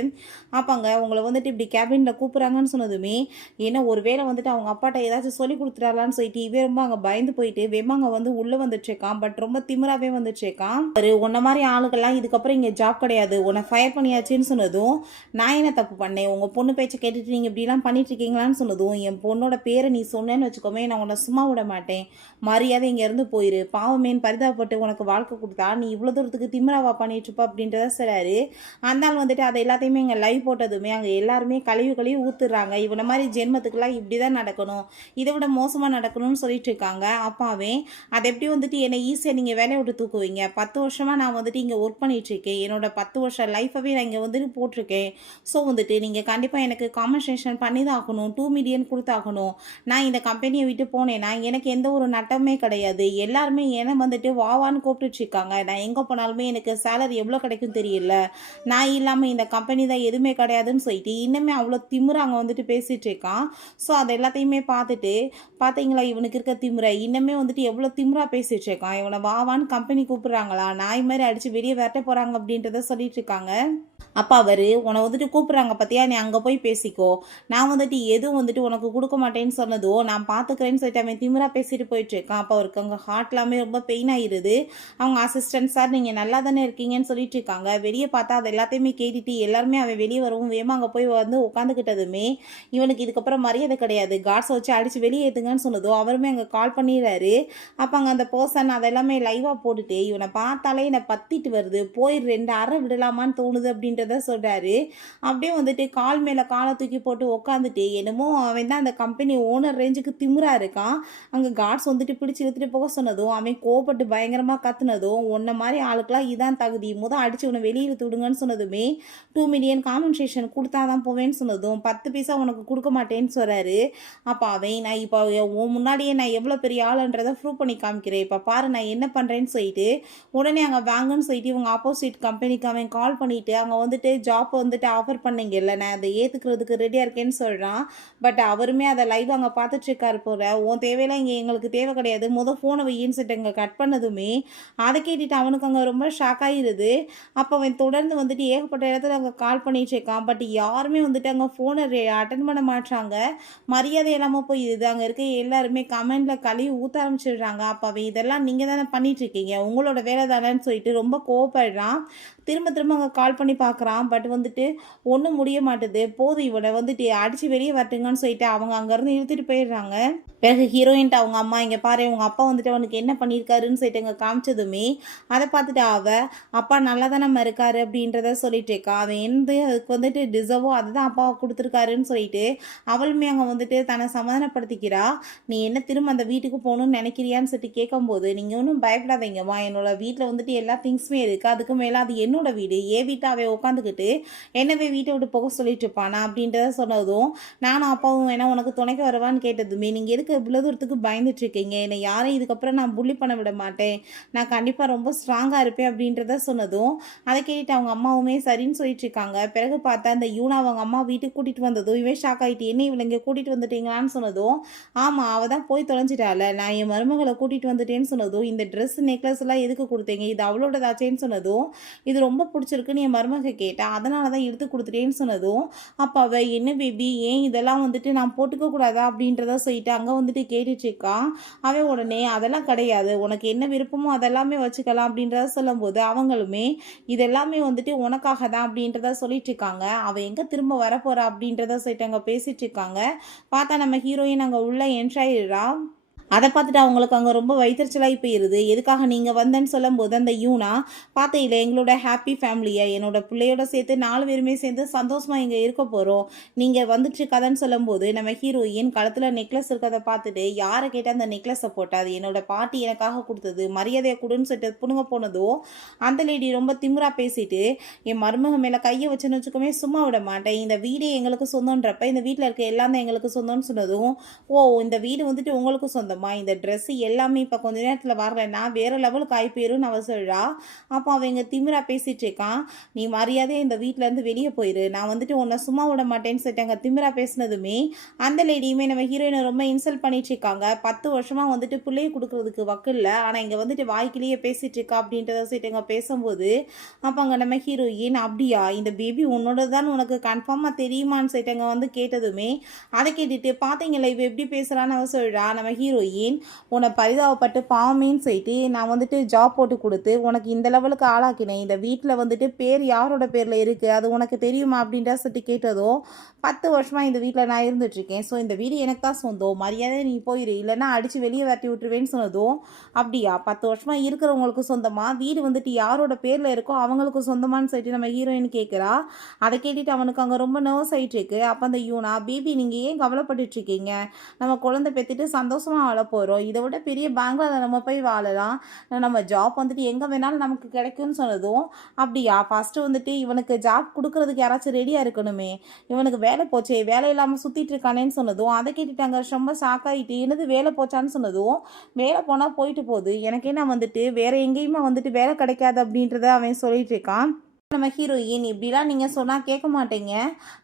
அப்போங்க உங்களை வந்துட்டு இப்படி கேபினில் கூப்பிட்றாங்கன்னு சொன்னதுமே ஏன்னா ஒரு வேளை வந்துட்டு அவங்க அப்பாட்ட ஏதாச்சும் சொல்லி கொடுத்துட்டாலான்னு சொல்லிட்டு இவே ரொம்ப அங்கே பயந்து போயிட்டு வெம்மாங்க வந்து உள்ளே வந்துட்டுருக்கான். பட் ரொம்ப திமிராகவே வந்துட்டுருக்கான். ஒரு உன்ன மாதிரி ஆளுகள்லாம் இதுக்கப்புறம் இங்கே ஜாப் கிடையாது, உன்னை ஃபயர் பண்ணியாச்சுன்னு சொன்னதும் நான் என்ன தப்பு பண்ணேன், உங்கள் பொண்ணு பேச்சை கேட்டுட்டு நீங்கள் இப்படிலாம் பண்ணிட்டு இருக்கீங்களான்னு சொன்னதும் என் பொண்ணோட பேரை நீ சொன்னேன்னு வச்சுக்கோமே நான் உன்னை சும்மா விட மாட்டேன், மரியாதை இங்கேருந்து போயிரு, பாவமேன்னு பரிதாபப்பட்டு உனக்கு வாழ்க்கை கொடுத்தா நீ இவ்வளோ தூரத்துக்கு திமிராவா பண்ணிட்டு இருப்பா அப்படின்றத சொல்கிறாரு. அந்த நாள் வந்துட்டு அதை எல்லாத்தையுமே இங்கே லைவ் போட்டதுமே அங்கே எல்லாருமே கழுவி ஊத்துறாங்க. இவனை மாதிரி ஜென்மத்துக்குலாம் இப்படி தான் நடக்கணும், இதை விட மோசமாக நடக்கணும்னு சொல்லிட்டு இருக்காங்க. அப்பாவே அதை எப்படி வந்துட்டு என்னை ஈஸியாக நீங்கள் வேலையை விட்டு தூக்குவீங்க, 10 வருஷமாக நான் வந்துட்டு இங்கே ஒர்க் பண்ணிகிட்ருக்கேன், என்னோட 10 வருஷம் லைஃபவே நான் இங்கே வந்துட்டு போட்டிருக்கேன். ஸோ வந்துட்டு நீங்கள் கண்டிப்பாக எனக்கு காம்பன்சேஷன் பண்ணி தான் ஆகணும், 2 மில்லியன் கொடுத்தாகணும். நான் இந்த கம்பெனியை விட்டு போனேன்னா எனக்கு எந்த ஒரு நட்டமே கிடையாது, எல்லாருமே என்னை வந்துட்டு வாவான்னு கூப்பிட்டுருக்காங்க, நான் எங்கே போனாலுமே எனக்கு சேலரி எவ்வளோ கிடைக்கும் தெரியல, நான் இல்லாமல் இந்த கம்பெனி தான் எதுவுமே கிடையாதுன்னு சொல்லிட்டு இன்னுமே அவ்வளோ திமிரு அங்கே வந்துட்டு பேசிகிட்டு இருக்கான். ஸோ அது எல்லாத்தையுமே பார்த்துட்டு பார்த்தீங்களா இவனுக்கு இருக்க திமுறை இன்னமே வந்துட்டு எவ்வளோ திமுறா பேசிட்டு இருக்கான், இவனை வாவான்னு கம்பெனி கூப்பிட்றாங்களா, நாய் மாதிரி அடித்து வெளியே விரட்ட போகிறாங்க அப்படின்றத சொல்லிட்டு இருக்காங்க. அப்பா அவர் உன்னை வந்துட்டு கூப்பிட்றாங்க பார்த்தியா, நீ அங்கே போய் பேசிக்கோ, நான் வந்துட்டு எதுவும் வந்துட்டு உனக்கு கொடுக்க மாட்டேன்னு சொன்னதோ நான் பார்த்துக்கிறேன்னு சொல்லிட்டு அவன் திமிரா பேசிட்டு போயிட்டுருக்கான். அப்போ அவருக்கு அங்கே ஹார்ட்லாமே ரொம்ப பெயின் ஆகிடுது. அவங்க அசிஸ்டன்ட் சார் நீங்கள் நல்லா தானே இருக்கீங்கன்னு சொல்லிட்டு இருக்காங்க. வெளியே பார்த்தா அது எல்லாத்தையுமே கேட்டுட்டு எல்லாருமே அவன் வெளியே வரவும் வேமா அங்கே போய் வந்து உட்காந்துக்கிட்டதுமே இவனுக்கு இதுக்கப்புறம் மரியாதை கிடையாது, காட்ஸை வச்சு அடித்து வெளியே ஏற்றுங்கன்னு சொன்னதோ அவருமே அங்கே கால் பண்ணிடுறாரு. அப்போ அங்கே அந்த பர்சன் அதெல்லாமே லைவாக போட்டுட்டு இவனை பார்த்தாலே என்னை பத்திட்டு வருது, போய் 2 அறை விடலாமான்னு தோணுது அப்படின்றத சொல்கிறாரு. அப்படியே வந்துட்டு கால் மேலே காலை தூக்கி போட்டு உட்காந்துட்டு என்னமோ அவன் தான் அந்த கம்பெனி ஓனர் ரேஞ்சுக்கு திமிரா இருக்கான். அங்கே காட்ஸ் வந்துட்டு பிடிச்சி இழுத்துட்டு போக சொன்னதும் அவன் கோபப்பட்டு பயங்கரமாக கத்துனதும் உன்ன மாதிரி ஆளுக்கெல்லாம் இதான் தகுதி, அடிச்சு உன்னை வெளியே விடுங்கன்னு சொன்னதுமே 2 மில்லியன் காம்பன்சேஷன் கொடுத்தா தான் போவேன்னு சொன்னதும் 10 பைசா உனக்கு கொடுக்க மாட்டேன்னு சொல்கிறாரு. அப்போ அவன் நான் இப்போ உன் முன்னாடியே நான் எவ்வளோ பெரிய ஆளுன்றதை ப்ரூவ் பண்ணி காமிக்கிறேன், இப்போ பாரு நான் என்ன பண்ணுறேன்னு சொல்லிட்டு உடனே அங்கே வாங்கன்னு சொல்லிட்டு இவங்க ஆப்போசிட் கம்பெனிக்கு அவன் கால் பண்ணிவிட்டு அங்கே வந்துட்டு ஜாப் வந்துட்டு ஆஃபர் பண்ணீங்கல்ல, நான் அதை ஏற்றுக்கிறதுக்கு ரெடியாக இருக்கேன்னு சொல்கிறான். பட் அவருமே அதை லைவ் அங்கே பார்த்துட்ருக்காரு போகிற, உன் தேவையெல்லாம் இங்கே எங்களுக்கு தேவை கிடையாது, ஃபோனை வையின்னு சொல்லிட்டு அங்கே கட் பண்ணதுமே அதை கேட்டுட்டு அவனுக்கு அங்கே ரொம்ப ஷாக் ஆகிடுது. அப்போ அவன் தொடர்ந்து வந்துட்டு ஏகப்பட்ட இடத்துல அங்கே கால் பண்ணிட்டு இருக்கான். பட் யாருமே வந்துட்டு அங்கே ஃபோனை அட்டன் பண்ண மாட்டாங்க, மரியாதை இல்லாமல் போயிடுது. அங்கே இருக்க எல்லாருமே கமெண்டில் கழுவி ஊற்ற ஆரம்பிச்சிடுறாங்க. அப்போ அவன் இதெல்லாம் நீங்கள் தானே பண்ணிகிட்ருக்கீங்க, உங்களோட வேலை தானேன்னு சொல்லிட்டு ரொம்ப கோவப்படுறான். திரும்ப அங்கே கால் பண்ணி பார்க்குறான். பட் வந்துட்டு ஒன்றும் முடிய மாட்டுது. போதும் இவனை வந்துட்டு அடித்து வெளியே வரட்டுங்கன்னு சொல்லிட்டு அவங்க அங்கேருந்து இழுத்துட்டு போயிடுறாங்க. பிறகு ஹீரோயின்ட்டு அவங்க அம்மா இங்கே பாரு உங்கள் அப்பா வந்துட்டு அவனுக்கு என்ன பண்ணியிருக்காருன்னு சொல்லிட்டு அங்கே காமிச்சதுமே அதை பார்த்துட்டு அப்பா நல்லா தான் நம்ம இருக்காரு அப்படின்றத சொல்லிட்டு இருக்கா. அவன் அதுக்கு வந்துட்டு டிசர்வோ அதுதான் அப்பாவை கொடுத்துருக்காருன்னு சொல்லிட்டு அவளுமே அங்கே வந்துட்டு தன்னை சமாதானப்படுத்திக்கிறா. நீ என்ன திரும்ப அந்த வீட்டுக்கு போகணும்னு நினைக்கிறியான்னு சொல்லிட்டு கேட்கும்போது நீங்கள் ஒன்றும் பயப்படாதீங்கம்மா, என்னோட வீட்டில் வந்துட்டு எல்லா திங்ஸுமே இருக்குது, அதுக்கு மேலே அது என்னோட என்னோட வீடு, என் வீட்டில் அவன் உட்காந்துக்கிட்டு என்னவே வீட்டை விட்டு போக சொல்லிட்டு இருப்பானா அப்படின்றத சொன்னதும், நானும் அப்பாவும் வேணா உனக்கு துணைக்கு வரவான்னு கேட்டதுமே, நீங்கள் எதுக்கு இவ்வளோ தூரத்துக்கு பயந்துட்டு இருக்கீங்க, என்னை யாரையும் இதுக்கப்புறம் நான் புள்ளி பண்ண விட மாட்டேன், நான் கண்டிப்பாக ரொம்ப ஸ்ட்ராங்காக இருப்பேன் அப்படின்றத சொன்னதும், அதை கேட்டுட்டு அவங்க அம்மாவுமே சரின்னு சொல்லிட்டு இருக்காங்க. பிறகு பார்த்தா அந்த யூனா அவங்க அம்மா வீட்டுக்கு கூட்டிகிட்டு வந்ததும் இவன் ஷாக் ஆகிட்டு, என்ன இவளை இங்கே கூட்டிகிட்டு வந்துட்டீங்களான்னு சொன்னதும், ஆமாம் அவள் தான் போய் தொலைஞ்சிட்டால, நான் என் மருமகளை கூட்டிகிட்டு வந்துட்டேன்னு சொன்னதும், இந்த ட்ரெஸ் நெக்லஸ் எல்லாம் எதுக்கு கொடுத்தீங்க, இது அவளோடதாச்சேன்னு சொன்னதும், இது ரொம்ப பிடிச்சிருக்குன்னு என் மருமக கேட்டா, அதனால தான் எடுத்து கொடுத்துட்டேன்னு சொன்னதும், அப்போ அவள் என்ன பேபி ஏன் இதெல்லாம் வந்துட்டு நான் போட்டுக்க கூடாதா அப்படின்றத சொல்லிட்டு அங்கே வந்துட்டு கேட்டுட்ருக்கான். அவன் உடனே அதெல்லாம் கிடையாது, உனக்கு என்ன விருப்பமோ அதெல்லாமே வச்சுக்கலாம் அப்படின்றத சொல்லும்போது, அவங்களுமே இதெல்லாமே வந்துட்டு உனக்காக தான் அப்படின்றத சொல்லிட்டு இருக்காங்க. அவள் எங்கே திரும்ப வரப்போறா அப்படின்றத சொல்லிட்டு அங்கே பேசிட்டு இருக்காங்க. பார்த்தா நம்ம ஹீரோயின் அங்கே உள்ள என்ட்ராயிடுறா. அதை பார்த்துட்டு அவங்களுக்கு அங்கே ரொம்ப வயிற்றுச்சலாகி போயிடுது. எதுக்காக நீங்கள் வந்தேன்னு சொல்லும்போது அந்த யூனா பார்த்தையில எங்களோட ஹாப்பி ஃபேமிலியை என்னோட பிள்ளையோட சேர்த்து 4 பேருமே சேர்ந்து சந்தோஷமாக இங்கே இருக்க போகிறோம், நீங்கள் வந்துட்டு இருக்காதன்னு சொல்லும்போது நம்ம ஹீரோயின் கழுத்தில் நெக்லஸ் இருக்கிறத பார்த்துட்டு யாரை கேட்டால் அந்த நெக்லஸை போட்டால் அது என்னோட பாட்டி எனக்காக கொடுத்தது, மரியாதையை கொடுன்னு சொல்லிட்டு புணுங்க போனதும் அந்த லேடி ரொம்ப திமிரா பேசிட்டு, என் மருமக மேலே கையை வச்சுன்னு வச்சுக்கோமே சும்மா விட மாட்டேன், இந்த வீடே எங்களுக்கு சொந்தன்றப்ப இந்த வீட்டில் இருக்க எல்லாம் தான் எங்களுக்கு சொந்தம்னு சொன்னதும், ஓ இந்த வீடு வந்துட்டு உங்களுக்கு சொந்தம், இந்த ட்ரெஸ் எல்லாமே இப்போ கொஞ்ச நேரத்தில் வரலன்னா வேற லெவலுக்கு ஆகி போயிருன்னு அவ சொல்றா. அப்போ அவங்க திமிரா பேசிட்டு இருக்கான், நீ மரியாதையை இந்த வீட்டில இருந்து வெளியே போயிரு, நான் வந்துட்டு உன்னை சும்மா விட மாட்டேன்னு சொல்லிட்டாங்க. திமிரா பேசினதுமே அந்த லேடியுமே நம்ம ஹீரோயினை ரொம்ப இன்சல்ட் பண்ணிட்டு இருக்காங்க. 10 வருஷமா வந்துட்டு பிள்ளையை கொடுக்கறதுக்கு வக்கில்ல, ஆனால் இங்கே வந்துட்டு வாய்க்கிலேயே பேசிட்டு இருக்கா அப்படின்றத சொல்லிட்டு பேசும்போது, அப்போ அங்கே நம்ம ஹீரோயின் அப்படியா இந்த பேபி உன்னோட தான் உனக்கு கன்ஃபார்மாக தெரியுமான்னு சொல்லிட்டு வந்து கேட்டதுமே, அதை கேட்டுட்டு பார்த்தீங்களா இவ எப்படி பேசுகிறான்னு அவ சொல்றா. நம்ம ஹீரோயின் உன்னை பரிதாபப்பட்டு பாவமேன்னு சொல்லிட்டு நான் வந்துட்டு ஜாப் போட்டு கொடுத்து உனக்கு இந்த லெவலுக்கு ஆளாக்கினேன், இந்த வீட்டில் வந்துட்டு பேர் யாரோட பேரில் இருக்குது அது உனக்கு தெரியுமா அப்படின்ற சொல்லிட்டு கேட்டதோ, 10 வருஷமாக இந்த வீட்டில் நான் இருந்துகிட்ருக்கேன், ஸோ இந்த வீடு எனக்கு தான் சொந்தம், மரியாதை நீ போயிரு இல்லைன்னா அடித்து வெளியே வரட்டி விட்டுருவேன்னு சொன்னதும், அப்படியா 10 வருஷமாக இருக்கிறவங்களுக்கு சொந்தமாக வீடு வந்துட்டு யாரோட பேரில் இருக்கோ அவங்களுக்கு சொந்தமானு சொல்லிட்டு நம்ம ஹீரோயின் கேட்குறா. அதை கேட்டுட்டு அவனுக்கு அங்கே ரொம்ப நர்வஸ் ஆகிட்டு இருக்கு. அப்போ அந்த யூனா பேபி நீங்கள் ஏன் கவலைப்பட்டுட்ருக்கீங்க, நம்ம குழந்தை பெற்றுட்டு சந்தோஷமாக வாழ போகிறோம், இதை விட பெரிய பேங்க்ல நம்ம போய் வாழலாம், நம்ம ஜாப் வந்துட்டு எங்கே வேணாலும் நமக்கு கிடைக்கும்னு சொன்னதும், அப்படியா ஃபஸ்ட்டு வந்துட்டு இவனுக்கு ஜாப் கொடுக்கறதுக்கு யாராச்சும் ரெடியாக இருக்கணுமே, இவனுக்கு வேலை போச்சே வேலை இல்லாமல் சுற்றிட்டு இருக்கானேன்னு சொன்னதும், அதை கேட்டுட்டாங்க ரொம்ப ஷாக் ஆகிட்டு, என்னது வேலை போச்சான்னு சொன்னதும், வேலை போனால் போயிட்டு போகுது, எனக்கு என்ன வந்துட்டு வேறு எங்கேயுமே வந்துட்டு வேலை கிடைக்காது அப்படின்றத அவன் சொல்லிட்டு இருக்கான். நம்ம ஹீரோயின் இப்படிலாம் நீங்கள் சொன்னால் கேட்க மாட்டீங்க,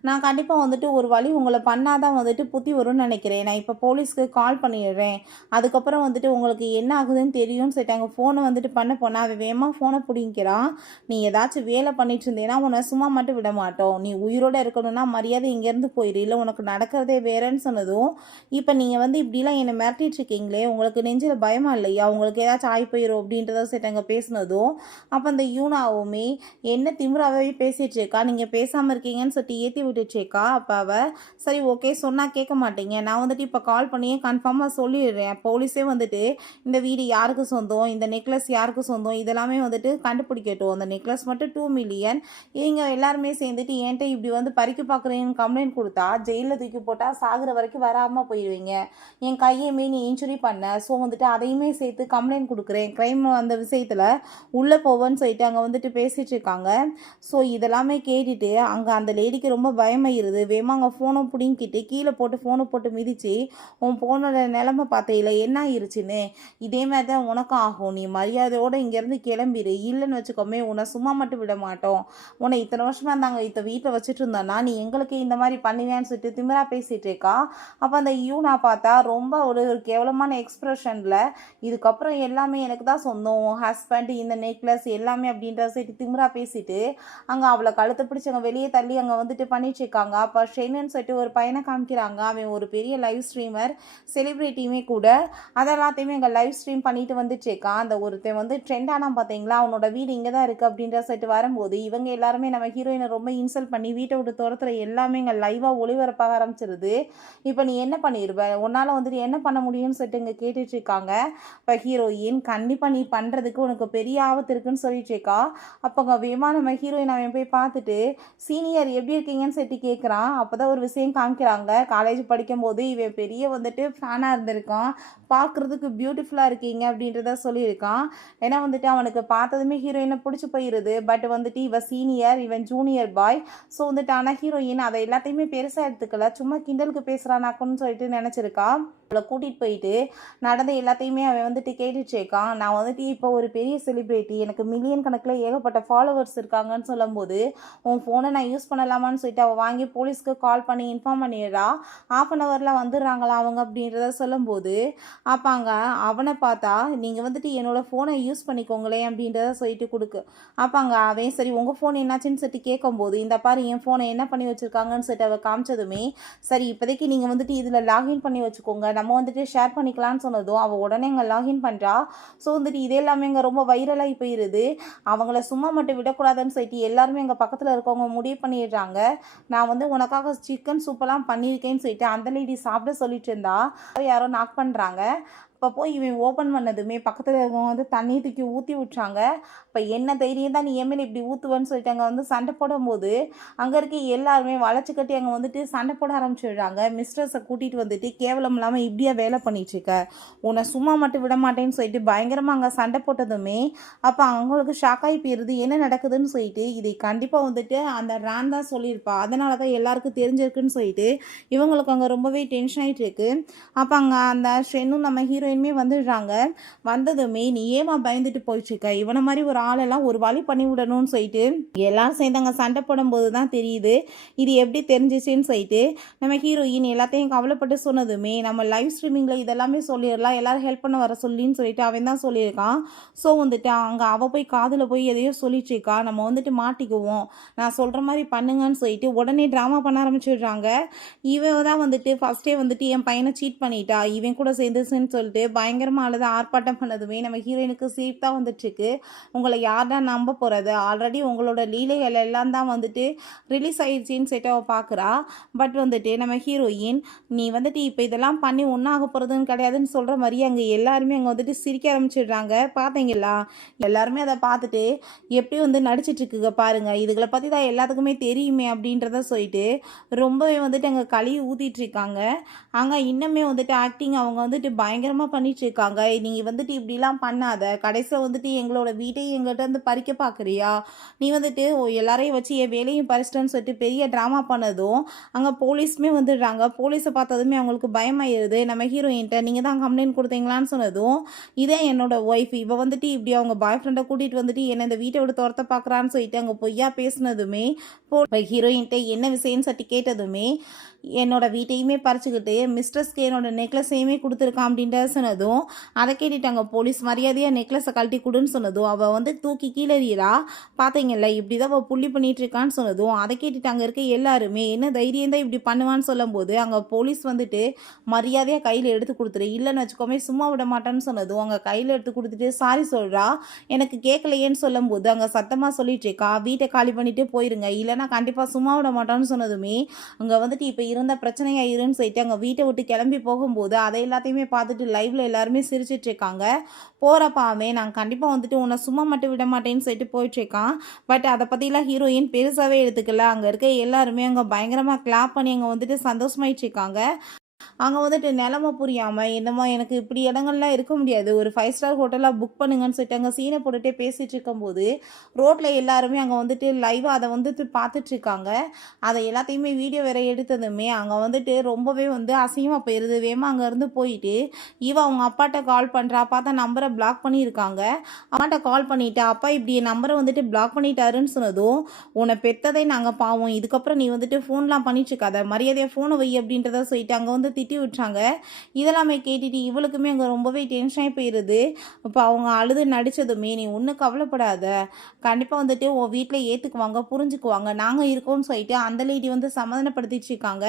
நான் கண்டிப்பாக வந்துட்டு ஒரு வழி உங்களை பண்ணாதான் வந்துட்டு புத்தி வரும்னு நினைக்கிறேன், நான் இப்போ போலீஸ்க்கு கால் பண்ணிடுறேன், அதுக்கப்புறம் வந்துட்டு உங்களுக்கு என்ன ஆகுதுன்னு தெரியும்னு சொல்லிட்டாங்க. ஃபோனை வந்துட்டு பண்ண போனால் அவன் வேகமாக ஃபோனை பிடிங்கிறான். நீ ஏதாச்சும் வேலை பண்ணிட்டு இருந்தேன்னா உன்னை சும்மா மட்டும் விட மாட்டோம், நீ உயிரோடு இருக்கணும்னா மரியாதை இங்கேருந்து போயிடு, இல்லை உனக்கு நடக்கிறதே வேறேன்னு சொன்னதும், இப்போ நீங்கள் வந்து இப்படிலாம் என்னை மிரட்டிட்டு இருக்கீங்களே உங்களுக்கு நெஞ்சில் பயமா இல்லையா, உங்களுக்கு ஏதாச்சும் ஆகி போயிடும் அப்படின்றத சொல்லிட்டாங்க பேசினதும், அப்போ அந்த யூனாவுமே என்ன திமிராவே பேசிட்டு இருக்கா, நீங்கள் பேசாமல் இருக்கீங்கன்னு சொல்லிட்டு ஏற்றி விட்டுச்சேக்கா. அப்போ அவள் சரி ஓகே சொன்னால் கேட்க மாட்டீங்க, நான் வந்துட்டு இப்போ கால் பண்ணியே கன்ஃபார்மாக சொல்லிடுறேன், போலீஸே வந்துட்டு இந்த வீடு யாருக்கு சொந்தம், இந்த நெக்லஸ் யாருக்கு சொந்தம் இதெல்லாமே வந்துட்டு கண்டுபிடிக்கட்டும், அந்த நெக்லஸ் மட்டும் 2 மில்லியன், இவங்க எல்லாருமே சேர்ந்துட்டு என்கிட்ட இப்படி வந்து பறிக்க பார்க்குறேன்னு கம்ப்ளைண்ட் கொடுத்தா ஜெயிலில் தூக்கி போட்டால் சாகுற வரைக்கும் வராமல் போயிடுவீங்க, என் கையுமே நீ இன்ஜுரி பண்ண, ஸோ வந்துட்டு அதையுமே சேர்த்து கம்ப்ளைண்ட் கொடுக்குறேன், க்ரைம் அந்த விஷயத்தில் உள்ளே போவேன்னு சொல்லிட்டு அங்கே வந்துட்டு பேசிகிட்டு இருக்காங்க. ஸோ இதெல்லாமே கேட்டுட்டு அங்கே அந்த லேடிக்கு ரொம்ப பயமாயிருது. வேகமாக அங்கே ஃபோனை பிடிங்கிட்டு கீழே போட்டு ஃபோனை போட்டு மிதித்து, உன் ஃபோனோட நிலமை பார்த்தையில என்ன ஆயிருச்சுன்னு, இதே மாதிரி தான் உனக்கும் ஆகும், நீ மரியாதையோடு இங்கேருந்து கிளம்பிடு, இல்லைன்னு வச்சுக்கோமே உன்னை சும்மா மட்டும் விட மாட்டோம், உன்னை இத்தனை வருஷமாக நாங்கள் இந்த வீட்டில் வச்சுட்டு இருந்தோன்னா நீ எங்களுக்கு இந்த மாதிரி பண்ணுவேன்னு சொல்லிட்டு திமிரா பேசிகிட்டு இருக்கா. அப்போ அந்த யூனா பார்த்தா ரொம்ப ஒரு கேவலமான எக்ஸ்ப்ரெஷனில், இதுக்கப்புறம் எல்லாமே எனக்கு தான் சொந்தம், உன் ஹஸ்பண்ட் இந்த நெக்லஸ் எல்லாமே அப்படின்ற சொல்லிட்டு திமிரா பேசிட்டு அங்கே அவளை கழுத்தை பிடிச்சி அங்கே வெளியே தள்ளி அங்கே வந்துட்டு பண்ணிட்டு இருக்காங்க. அப்போ ஷென்னு சொல்லிட்டு ஒரு பையனை காமிக்கிறாங்க, அவன் ஒரு பெரிய லைவ் ஸ்ட்ரீமர் செலிப்ரிட்டியுமே கூட, அதெல்லாத்தையுமே அங்கே லைவ் ஸ்ட்ரீம் பண்ணிட்டு வந்துட்டு இருக்கான். அந்த ஒருத்தன் வந்து ட்ரெண்ட் ஆனால் பார்த்தீங்களா அவனோட வீடு இங்கே தான் இருக்குது அப்படின்ற சொல்லிட்டு வரும்போது இவங்க எல்லாருமே நம்ம ஹீரோயினை ரொம்ப இன்சல்ட் பண்ணி வீட்டை விட்டு துரத்துற எல்லாமே இங்கே லைவாக ஒளிபரப்பாக ஆரம்பிச்சிருது. இப்போ நீ என்ன பண்ணிடுவ, உன்னால் வந்துட்டு என்ன பண்ண முடியும்னு சொல்லிட்டு இங்கே கேட்டுட்டு இருக்காங்க. இப்போ ஹீரோயின் கண்டிப்பாக நீ பண்ணுறதுக்கு உனக்கு பெரிய ஆபத்து இருக்குன்னு சொல்லிட்டு இருக்கா. அப்போ அங்கே விமான நம்ம ஹீரோயின் அவன் போய் பார்த்துட்டு சீனியர் எப்படி இருக்கீங்கன்னு சொல்லிட்டு கேட்குறான். அப்போ தான் ஒரு விஷயம் காமிக்கிறாங்க. காலேஜ் படிக்கும்போது இவன் பெரிய வந்துட்டு ஃபேனாக இருந்திருக்கான். பார்க்குறதுக்கு பியூட்டிஃபுல்லாக இருக்கீங்க அப்படின்றத சொல்லியிருக்கான். ஏன்னா வந்துட்டு அவனுக்கு பார்த்ததுமே ஹீரோயினை பிடிச்சி போயிடுது. பட் வந்துட்டு இவன் சீனியர், இவன் ஜூனியர் பாய். ஸோ வந்துட்டு ஆனால் ஹீரோயின் அதை எல்லாத்தையுமே பெருசாக எடுத்துக்கல, சும்மா கிண்டலுக்கு பேசுகிறானாக்குன்னு சொல்லிட்டு நினச்சிருக்கா. அவளை கூட்டிகிட்டு போயிட்டு நடந்த எல்லாத்தையுமே அவன் வந்துட்டு கேட்டுட்டு இருக்கான். நான் வந்துட்டு இப்போ ஒரு பெரிய செலிப்ரிட்டி, எனக்கு மில்லியன் கணக்கில் ஏகப்பட்ட ஃபாலோவர்ஸ் இருக்காங்கன்னு சொல்லும்போது உன் ஃபோனை நான் யூஸ் பண்ணலாமான்னு சொல்லிட்டு அவள் வாங்கி போலீஸ்க்கு கால் பண்ணி இன்ஃபார்ம் பண்ணிடுறா. 1/2 ஹவரில் வந்துடுறாங்களா அவங்க அப்படின்றத சொல்லும்போது அப்பாங்க அவனை பார்த்தா நீங்கள் வந்துட்டு என்னோடய ஃபோனை யூஸ் பண்ணிக்கோங்களேன் அப்படின்றத சொல்லிட்டு கொடுக்கு. அப்பாங்க அவன் சரி உங்கள் ஃபோன் என்னாச்சுன்னு சொல்லிட்டு கேட்கும்போது இந்த பாரு என் ஃபோனை என்ன பண்ணி வச்சுருக்காங்கன்னு சொல்லிட்டு அவள் காமிச்சதுமே சரி இப்போதைக்கு நீங்கள் வந்துட்டு இதில் லாகின் பண்ணி வச்சுக்கோங்க, நம்ம வந்துட்டு ஷேர் பண்ணிக்கலான்னு சொன்னதும் அவள் உடனே இங்கே லாகின் பண்ணுறா. ஸோ வந்துட்டு இதே எல்லாமே இங்கே ரொம்ப வைரலாகி போயிடுது. அவங்கள சும்மா மட்டும் விடக்கூடாதுன்னு சொல்லிட்டு எல்லாருமே எங்கள் பக்கத்தில் இருக்கவங்க முடிவு பண்ணிடுறாங்க. நான் வந்து உனக்காக சிக்கன் சூப்பெல்லாம் பண்ணியிருக்கேன்னு சொல்லிட்டு அந்த லேடி சாப்பிட சொல்லிட்டு இருந்தா. யாரோ நாக் பண்ணுறாங்க. இப்போ போய் இவன் ஓப்பன் பண்ணதுமே பக்கத்தில் இருக்கவங்க வந்து தண்ணி தூக்கி ஊற்றி விட்றாங்க. இப்போ என்ன தைரியம் தான் நீ எம்எல்ஏ இப்படி ஊற்றுவேன்னு சொல்லிட்டு அங்கே வந்து சண்டை போடும்போது அங்கே இருக்க எல்லாருமே வளைச்சி கட்டி அங்கே வந்துட்டு சண்டை போட ஆரம்பிச்சிடுறாங்க. மிஸ்டர்ஸை கூட்டிகிட்டு வந்துட்டு கேவலம் இல்லாமல் இப்படியா வேலை பண்ணிட்டுருக்க, உன்னை சும்மா மட்டும் விட மாட்டேன்னு சொல்லிட்டு பயங்கரமாக அங்கே சண்டை போட்டதுமே அப்போ அவங்களுக்கு ஷாக்காகி போயிடுது என்ன நடக்குதுன்னு சொல்லிட்டு. இதை கண்டிப்பாக வந்துட்டு அந்த ரேன் தான் சொல்லியிருப்பா, அதனால தான் எல்லாருக்கும் தெரிஞ்சிருக்குன்னு சொல்லிட்டு இவங்களுக்கு அங்கே ரொம்பவே டென்ஷன் ஆகிட்டு இருக்கு. அப்போ அங்கே அந்த ஷென்னும் நம்ம ஹீரோயினுமே வந்துடுறாங்க. வந்ததுமே நீ ஏமா பயந்துட்டு போயிட்டுருக்க, இவனை மாதிரி ஒரு ஆளெல்லாம் ஒரு வழி பண்ணி விடணும்னு சொல்லிட்டு எல்லாரும் சேர்ந்து அங்கே சண்டை போடும்போது தான் தெரியுது இது எப்படி தெரிஞ்சிச்சுன்னு சொல்லிட்டு. நம்ம ஹீரோயின் எல்லாத்தையும் கவலைப்பட்டு சொன்னதுமே நம்ம லைவ் ஸ்ட்ரீமிங்கில் இதெல்லாமே சொல்லிடலாம், எல்லாரும் ஹெல்ப் பண்ண வர சொல்லின்னு சொல்லிட்டு அவன் தான் சொல்லியிருக்கான். ஸோ வந்துட்டு அங்கே அவள் போய் காதில் போய் எதையோ சொல்லிட்டு இருக்கா, நம்ம வந்துட்டு மாட்டிக்குவோம், நான் சொல்கிற மாதிரி பண்ணுங்கன்னு சொல்லிட்டு உடனே ட்ராமா பண்ண ஆரம்பிச்சிடுறாங்க. இவன் தான் வந்துட்டு ஃபஸ்ட்டே வந்துட்டு என் பையனை சீட் பண்ணிட்டா, இவன் கூட சேர்ந்துச்சுன்னு சொல்லிட்டு பயங்கரமாக அழுது ஆர்ப்பாட்டம் பண்ணதுமே நம்ம ஹீரோயினுக்கு சீட் தான் வந்துட்டுருக்கு. உங்களை யார் தான் நம்ப போகிறது, ஆல்ரெடி உங்களோட லீலைகள் எல்லாம் தான் வந்துட்டு ரிலீஸ் ஆயிடுச்சின்னு சொல்லிட்டு அவள் பார்க்குறா. பட் வந்துட்டு நம்ம ஹீரோயின் நீ வந்துட்டு இப்போ இதெல்லாம் பண்ணி ஒன்றாக போகிறதுன்னு கிடையாதுன்னு சொல்கிற மாதிரி அங்கே எல்லாருமே அங்கே வந்துட்டு சிரிக்க ஆரம்பிச்சிடுறாங்க. பார்த்தீங்களா, எல்லாருமே அதை பார்த்துட்டு எப்படி வந்து நடிச்சிட்ருக்குங்க பாருங்கள், இதுகளை பற்றி தான் எல்லாத்துக்குமே தெரியுமே அப்படின்றத சொல்லிட்டு ரொம்பவே வந்துட்டு அங்கே கழுவி ஊற்றிட்டுருக்காங்க. அங்கே இன்னுமே வந்துட்டு ஆக்டிங் அவங்க வந்துட்டு பயங்கரமாக பண்ணிகிட்ருக்காங்க. நீங்கள் வந்துட்டு இப்படிலாம் பண்ணாத, கடைசியில் வந்துட்டு எங்களோட வீட்டையும் எங்கள்கிட்ட வந்து பறிக்க பார்க்குறியா, நீ வந்துட்டு எல்லாரையும் வச்சு என் வேலையும் பறிச்சிட்டேன்னு சொல்லிட்டு பெரிய ட்ராமா பண்ணதும் அங்கே போலீஸுமே வந்துடுறாங்க. போலீஸை பார்த்ததுமே அவங்களுக்கு பயமாயிருது. நம்ம ஹீரோயின்ட்ட நீங்கள் தான் கம்ப்ளைண்ட் கொடுத்தீங்களான்னு சொன்னதும் இதே என்னோட ஒய்ஃப், இவள் வந்துட்டு இப்படி அவங்க பாய் ஃப்ரெண்டை கூட்டிகிட்டு வந்துட்டு என்னை இந்த வீட்டை விட்டு துரத்த பார்க்குறான்னு சொல்லிட்டு அங்கே பொய்யா பேசினதுமே ஹீரோயின்ட்ட என்ன விஷயம்னு சொல்லிட்டு கேட்டதுமே என்னோட வீட்டையுமே பறிச்சுக்கிட்டு மிஸ்டர்ஸ்க்கு என்னோட நெக்லஸையுமே கொடுத்துருக்கான் அப்படின்ற சொன்னதும் அதை கேட்டுட்டாங்க போலீஸ். மரியாதையாக நெக்லஸை கழட்டி கொடுன்னு சொன்னதும் அவள் வந்து தூக்கி கீழே எறிகிறா. பார்த்தீங்கல்ல இப்படி தான் அவள் புள்ளி பண்ணிகிட்ருக்கான்னு சொன்னதும் அதை கேட்டுட்டு அங்கே இருக்க எல்லாருமே என்ன தைரியம் தான் இப்படி பண்ணுவான்னு சொல்லும்போது அங்கே போலீஸ் வந்துட்டு மரியாதையாக கையில் எடுத்து கொடுத்துரு, இல்லைன்னு வச்சுக்கோமே சும்மா விட மாட்டான்னு சொன்னதும் அங்கே கையில் எடுத்து கொடுத்துட்டு சாரி சொல்கிறா, எனக்கு கேட்கலையேன்னு சொல்லும்போது அங்கே சத்தமாக சொல்லிட்டு இருக்கா, வீட்டை காலி பண்ணிட்டு போயிருங்க, இல்லைன்னா கண்டிப்பாக சும்மா விட மாட்டான்னு சொன்னதுமே அங்கே வந்துட்டு இப்போ இருந்த பிரச்சனையாயிருன்னு சொல்லிட்டு அங்கே வீட்டை விட்டு கிளம்பி போகும்போது அதை எல்லாத்தையுமே பார்த்துட்டு லைவ்ல எல்லாருமே சிரிச்சிட்டு இருக்காங்க. போகிறப்பாவே நான் கண்டிப்பாக வந்துட்டு உன்னை சும்மா மட்டும் விட மாட்டேன்னு சொல்லிட்டு போயிட்டுருக்கான். பட் அதை பற்றிலாம் ஹீரோயின் பெருசாகவே எடுத்துக்கல. அங்கே இருக்க எல்லாருமே அங்கே பயங்கரமாக கிளாப் பண்ணி அங்கே வந்துட்டு சந்தோஷமாயிட்டு இருக்காங்க. அங்கே வந்துட்டு நிலமை புரியாமல் என்னமோ எனக்கு இப்படி இடங்கள்லாம் இருக்க முடியாது, ஒரு 5 ஸ்டார் ஹோட்டலாக புக் பண்ணுங்கன்னு சொல்லிட்டு அங்கே சீனை போட்டுகிட்டே பேசிகிட்டு இருக்கும்போது ரோட்டில் எல்லாருமே அங்கே வந்துட்டு லைவாக அதை வந்துட்டு பார்த்துட்ருக்காங்க. அதை எல்லாத்தையுமே வீடியோ வேறு எடுத்ததுமே அங்கே வந்துட்டு ரொம்பவே வந்து அசிங்கமாக போயிடுது. வேமா அங்கேருந்து போயிட்டு அவங்க அப்பாட்ட கால் பண்ணுறா, பார்த்தா நம்பரை பிளாக் பண்ணியிருக்காங்க. அம்மாட்ட கால் பண்ணிவிட்டு அப்பா இப்படி என் நம்பரை வந்துட்டு பிளாக் பண்ணிட்டாருன்னு சொன்னதும் உன்னை பெற்றதை நாங்கள் பாவம், இதுக்கப்புறம் நீ வந்துட்டு ஃபோன்லாம் பண்ணிட்டுருக்காத, மரியாதையாக ஃபோனை வை அப்படின்றத சொல்லிட்டு அங்கே வந்து திட்டி விட்டுறாங்க. இதெல்லாமே கேட்டுட்டு இவளுக்குமே அங்கே ரொம்பவே டென்ஷனாகி போயிடுது. இப்போ அவங்க அழுது நடித்ததுமே நீ ஒன்றும் கவலைப்படாத, கண்டிப்பாக வந்துட்டு உன் வீட்டில் ஏற்றுக்குவாங்க, புரிஞ்சுக்குவாங்க, நாங்கள் இருக்கோம்னு சொல்லிட்டு அந்த லேடி வந்து சமாதானப்படுத்திட்டு இருக்காங்க.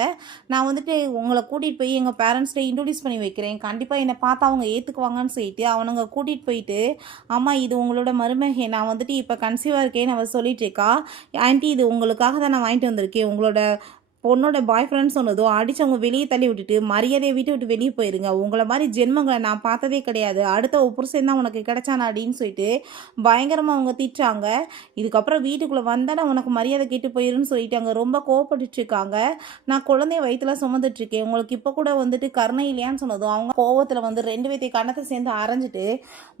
நான் வந்துட்டு உங்களை கூட்டிகிட்டு போய் எங்கள் பேரண்ட்ஸ்கிட்ட இன்ட்ரோடியூஸ் பண்ணி வைக்கிறேன், கண்டிப்பாக என்னை பார்த்தா அவங்க ஏற்றுக்குவாங்கன்னு சொல்லிட்டு அவனுங்க கூட்டிகிட்டு போயிட்டு அம்மா இது உங்களோட மருமகன், நான் வந்துட்டு இப்போ கன்சீவாக இருக்கேன்னு அவள் சொல்லிட்டு இருக்கா. ஆண்டி இது உங்களுக்காக தான் நான் வாங்கிட்டு வந்திருக்கேன், உங்களோட பொண்ணோட பாய் ஃப்ரெண்ட் சொன்னதும் அடிச்சவங்க வெளியே தள்ளி விட்டுட்டு மரியாதையை விட்டு வெளியே போயிருங்க. உங்கள மாரி ஜென்மங்கள நான் பார்த்ததே கிடையாது. அடுத்த ஒரு புருஷன் தான் உனக்கு கிடைச்சானாடின்னு சொல்லிட்டு பயங்கரமா அவங்க திட்டுறாங்க. இதுக்கப்புறம் வீட்டுக்குள்ள வந்தா நான் உனக்கு மரியாதை கேட்டு போயிருன்னு சொல்லிட்டாங்க. ரொம்ப கோவப்பட்டுட்டு இருக்காங்க. நான் குழந்தைய வயித்துல சுமந்துட்டு இருக்கேன். உங்களுக்கு இப்போ கூட வந்துட்டு கருணை இல்லையான்னு சொன்னதும் அவங்க கோவத்துல வந்து 2 பேத்தையும் கண்ணத்தை சேர்ந்து அரைஞ்சிட்டு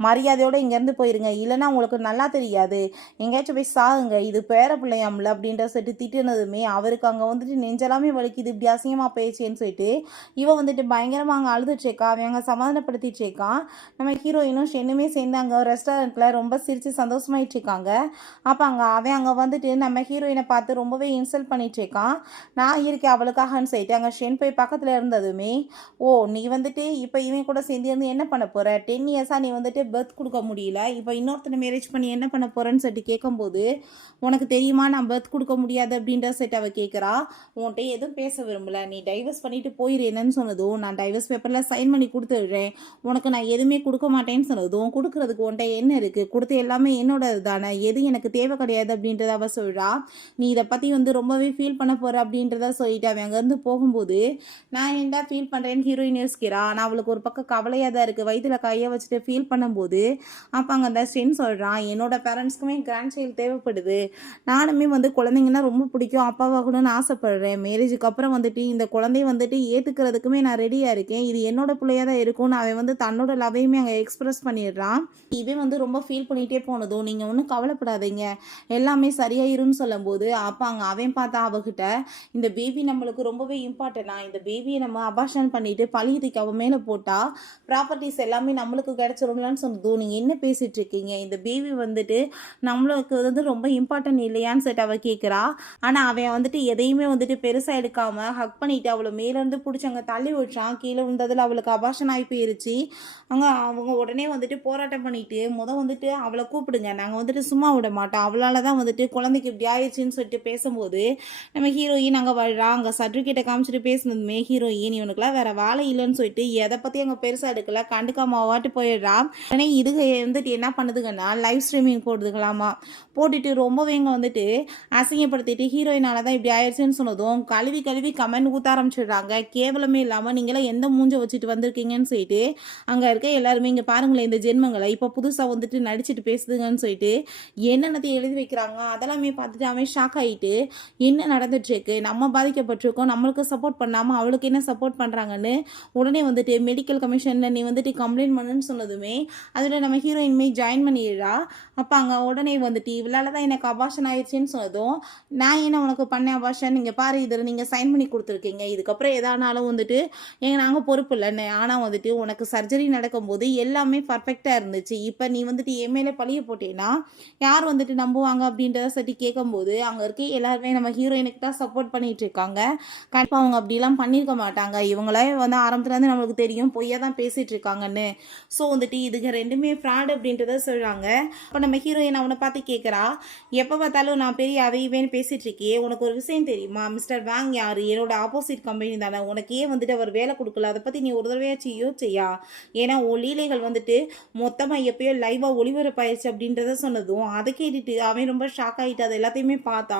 மரியாதையோட இங்கேருந்து போயிருங்க. இல்லைன்னா உங்களுக்கு நல்லா தெரியாது. எங்கேயாச்சும் போய் சாகுங்க. இது பேர பிள்ளையாம்ல அப்படின்ற சொல்லிட்டு திட்டுனதுமே அவருக்கு அங்கே வந்துட்டு நெஞ்செல்லாமே வலிக்குது. இப்படி அசிங்கமாக போயிடுச்சேன்னு சொல்லிட்டு இவன் வந்துட்டு பயங்கரமாக அங்கே அழுதுட்ருக்கா. அவன் அங்கே சமாதானப்படுத்திட்டு இருக்கான். நம்ம ஹீரோயினும் ஷென்னுமே சேர்ந்து அங்கே ரெஸ்டாரண்ட்டில் ரொம்ப சிரித்து சந்தோஷமாயிட்டு இருக்காங்க. அப்போ அவன் வந்துட்டு நம்ம ஹீரோயினை பார்த்து ரொம்பவே இன்சல்ட் பண்ணிட்டு இருக்கான். நான் இருக்கேன் அவளுக்காகன்னு சொல்லிட்டு அங்கே ஷென் போய் பக்கத்தில் இருந்ததுமே, ஓ நீ வந்துட்டு இப்போ இவன் கூட சேர்ந்து இருந்து என்ன பண்ண போகிற? 10 இயர்ஸாக நீ வந்துட்டு பர்த் கொடுக்க முடியல, இப்போ இன்னொருத்தனை மேரேஜ் பண்ணி என்ன பண்ண போகிறேன்னு சொல்லிட்டு கேட்கும்போது, உனக்கு தெரியுமா நான் பர்த் கொடுக்க முடியாது அப்படின்ற செட் அவள் கேட்குறா. உன்கிட்ட எதுவும் பேச விரும்பல, நீ டைவர்ஸ் பண்ணிட்டு போயிரு என்னன்னு சொன்னதும், நான் டைவர்ஸ் பேப்பரில் சைன் பண்ணி கொடுத்துடுறேன், உனக்கு நான் எதுவுமே கொடுக்க மாட்டேன்னு சொன்னதும், கொடுக்குறதுக்கு உன்கிட்ட என்ன இருக்குது, கொடுத்து எல்லாமே என்னோடது தானே, எது எனக்கு தேவை கிடையாது அப்படின்றத அவள் சொல்கிறா. நீ இதை பற்றி வந்து ரொம்பவே ஃபீல் பண்ண போகிற அப்படின்றத சொல்லிட்டு அவன் அங்கேருந்து போகும்போது, நான் என்ன ஃபீல் பண்ணுறேன்னு ஹீரோயின் யோசிக்கிறா. ஆனால் அவளுக்கு ஒரு பக்கம் கவலையாக தான் இருக்குது. வயிற்றில் கையை வச்சுட்டு ஃபீல் பண்ணும்போது அப்போ அங்கே அந்த சென் சொல்கிறான், என்னோட பேரண்ட்ஸ்க்குமே கிராண்ட் சைல்டு தேவைப்படுது, நானுமே வந்து குழந்தைங்கன்னா ரொம்ப பிடிக்கும், அப்பாவாகணும்னு ஆசைப்படுறேன், மேரேஜுக்கு அப்புறம் வந்துட்டு இந்த குழந்தைய வந்துட்டு ஏற்றுக்கிறதுக்குமே நான் ரெடியாக இருக்கேன், இது என்னோட பிள்ளையாக தான் இருக்கும்னு அவன் வந்து தன்னோட லவ்வையுமே அங்கே எக்ஸ்பிரஸ் பண்ணிடுறான். இவன் வந்து ரொம்ப ஃபீல் பண்ணிகிட்டே போனதும், நீங்கள் ஒன்றும் கவலைப்படாதீங்க எல்லாமே சரியாயிரும்னு சொல்லும்போது அப்போ அவன் பார்த்தா அவகிட்ட, இந்த பேபி நம்மளுக்கு ரொம்பவே இம்பார்ட்டன்டா, இந்த பேபியை நம்ம அபார்ஷன் பண்ணிட்டு பழியதுக்கு அவன் மேலே போட்டால் ப்ராப்பர்ட்டிஸ் எல்லாமே நம்மளுக்கு கிடைச்சிரும்லான்னு சொன்னதும், நீங்கள் என்ன பேசிகிட்டு இருக்கீங்க, இந்த பேபி வந்துட்டு நம்மளுக்கு வந்து ரொம்ப இம்பார்ட்டன்ட் இல்லையான்னு சொல்லிட்டு அவள் கேட்குறா. ஆனால் அவன் வந்துட்டு எதையுமே வந்துட்டு பெருசாக எடுக்காமல் ஹக் பண்ணிவிட்டு அவளை மேலேருந்து பிடிச்சி அங்கே தள்ளி விட்டுறான். கீழே விழுந்ததில் அவளுக்கு அபார்ஷன் ஆகி போயிருச்சு. அவங்க உடனே வந்துட்டு போராட்டம் பண்ணிட்டு வந்துட்டு அவளை கூப்பிடுங்க, நாங்கள் வந்துட்டு சும்மா விட மாட்டோம், அவளால் தான் வந்துட்டு குழந்தைக்கு இப்படி ஆயிடுச்சுன்னு சொல்லிட்டு பேசும்போது நம்ம ஹீரோயின் அங்கே வர்றா. அங்கே சர்டிஃபிகேட்டை காமிச்சிட்டு பேசினதுமே ஹீரோயின் இவனுக்குலாம் வேறு வேலை இல்லைன்னு சொல்லிட்டு எதை பற்றி அங்கே பெருசாக எடுக்கல, கண்டுக்காம வாட்டு போயிடுறா. உடனே இதுக வந்துட்டு என்ன பண்ணுதுங்கன்னா லைவ் ஸ்ட்ரீமிங் போடுதுக்கலாமா, போட்டுட்டு ரொம்பவே இங்கே வந்துட்டு அசிங்கப்படுத்திட்டு ஹீரோயினால தான் இப்படி ஆயிடுச்சுன்னு சொன்னதும் கழுவி கமெண்ட் ஊற்ற ஆரம்பிச்சிடுறாங்க. கேவலமே இல்லாமல் நீங்களாம் எந்த மூஞ்சை வச்சுட்டு வந்திருக்கீங்கன்னு சொல்லிட்டு அங்கே இருக்க எல்லாருமே இங்கே பாருங்களேன் இந்த ஜென்மங்களை இப்போ புதுசாக வந்துட்டு நடிச்சுட்டு பேசுதுங்கன்னு சொல்லிட்டு என்னென்னத்தையும் எழுதி வைக்கிறாங்க. அதெல்லாமே பார்த்துட்டு அவன் ஷாக் ஆகிட்டு என்ன நடந்துட்டுருக்கு, நம்ம பாதிக்கப்பட்டிருக்கோம், நம்மளுக்கு சப்போர்ட் பண்ணாமல் அவளுக்கு என்ன சப்போர்ட் பண்ணுறாங்கன்னு உடனே வந்துட்டு மெடிக்கல் கமிஷனில் நீ வந்துட்டு கம்ப்ளைண்ட் பண்ணுன்னு சொன்னதுமே அதில் நம்ம ஹீரோயின்மே ஜாயின் பண்ணிடுறா. அப்போ அங்கே உடனே வந்துட்டு இவளால் தான் எனக்கு அபார்ஷன் ஆயிடுச்சுன்னு சொன்னதும், நான் என்ன உனக்கு பண்ண அபார்ஷன், நீங்கள் பாரு இதில் நீங்கள் சைன் பண்ணி கொடுத்துருக்கீங்க, இதுக்கப்புறம் எதானாலும் வந்துட்டு நாங்கள் பொறுப்பு இல்லைன்னு, ஆனால் வந்துட்டு உனக்கு சர்ஜரி நடக்கும்போது எல்லாமே பர்ஃபெக்டாக இருந்துச்சு, இப்போ நீ வந்துட்டு என் மேலே பழிய போட்டேன்னா யார் வந்துட்டு நம்புவாங்க அப்படின்றத சட்டி கேட்கும்போது அங்கே இருக்க எல்லாருமே நம்ம ஹீரோயினுக்கு தான் சப்போர்ட் பண்ணிட்டு இருக்காங்க. கண்டிப்பாக அவங்க அப்படிலாம் பண்ணியிருக்க மாட்டாங்க, இவங்களே வந்து ஆரம்பத்துலேருந்து நம்மளுக்கு தெரியும் பொய்யா தான் பேசிகிட்டு இருக்காங்கன்னு. ஸோ வந்துட்டு இதுக்கு ரெண்டுமே ஃப்ராட் அப்படின்றத சொல்கிறாங்க. அப்போ நம்ம ஹீரோயின் அவனை பார்த்து கேட்குறா, எப்போ பார்த்தாலும் நான் பெரிய அவைவேன்னு பேசிகிட்டு இருக்கே, உனக்கு ஒரு விஷயம் தெரியுமா, மிஸ்டர் வாங் யார், என்னோட ஆப்போசிட் கம்பெனி தானே, உனக்கே வந்துட்டு அவர் வேலை கொடுக்கல, அதை பற்றி நீ ஒரு தடவையாச்சும் யோசிச்சியா, ஏன்னா உன் லீலைகள் வந்துட்டு மொத்தமாக எப்பயோ லைவாக ஒளிபரப்பாயிருச்சு அப்படின்றத சொன்னதும் அதை கேட்டுட்டு அவன் ரொம்ப ஷாக் ஆகிட்டு அது எல்லாத்தையுமே பார்த்தா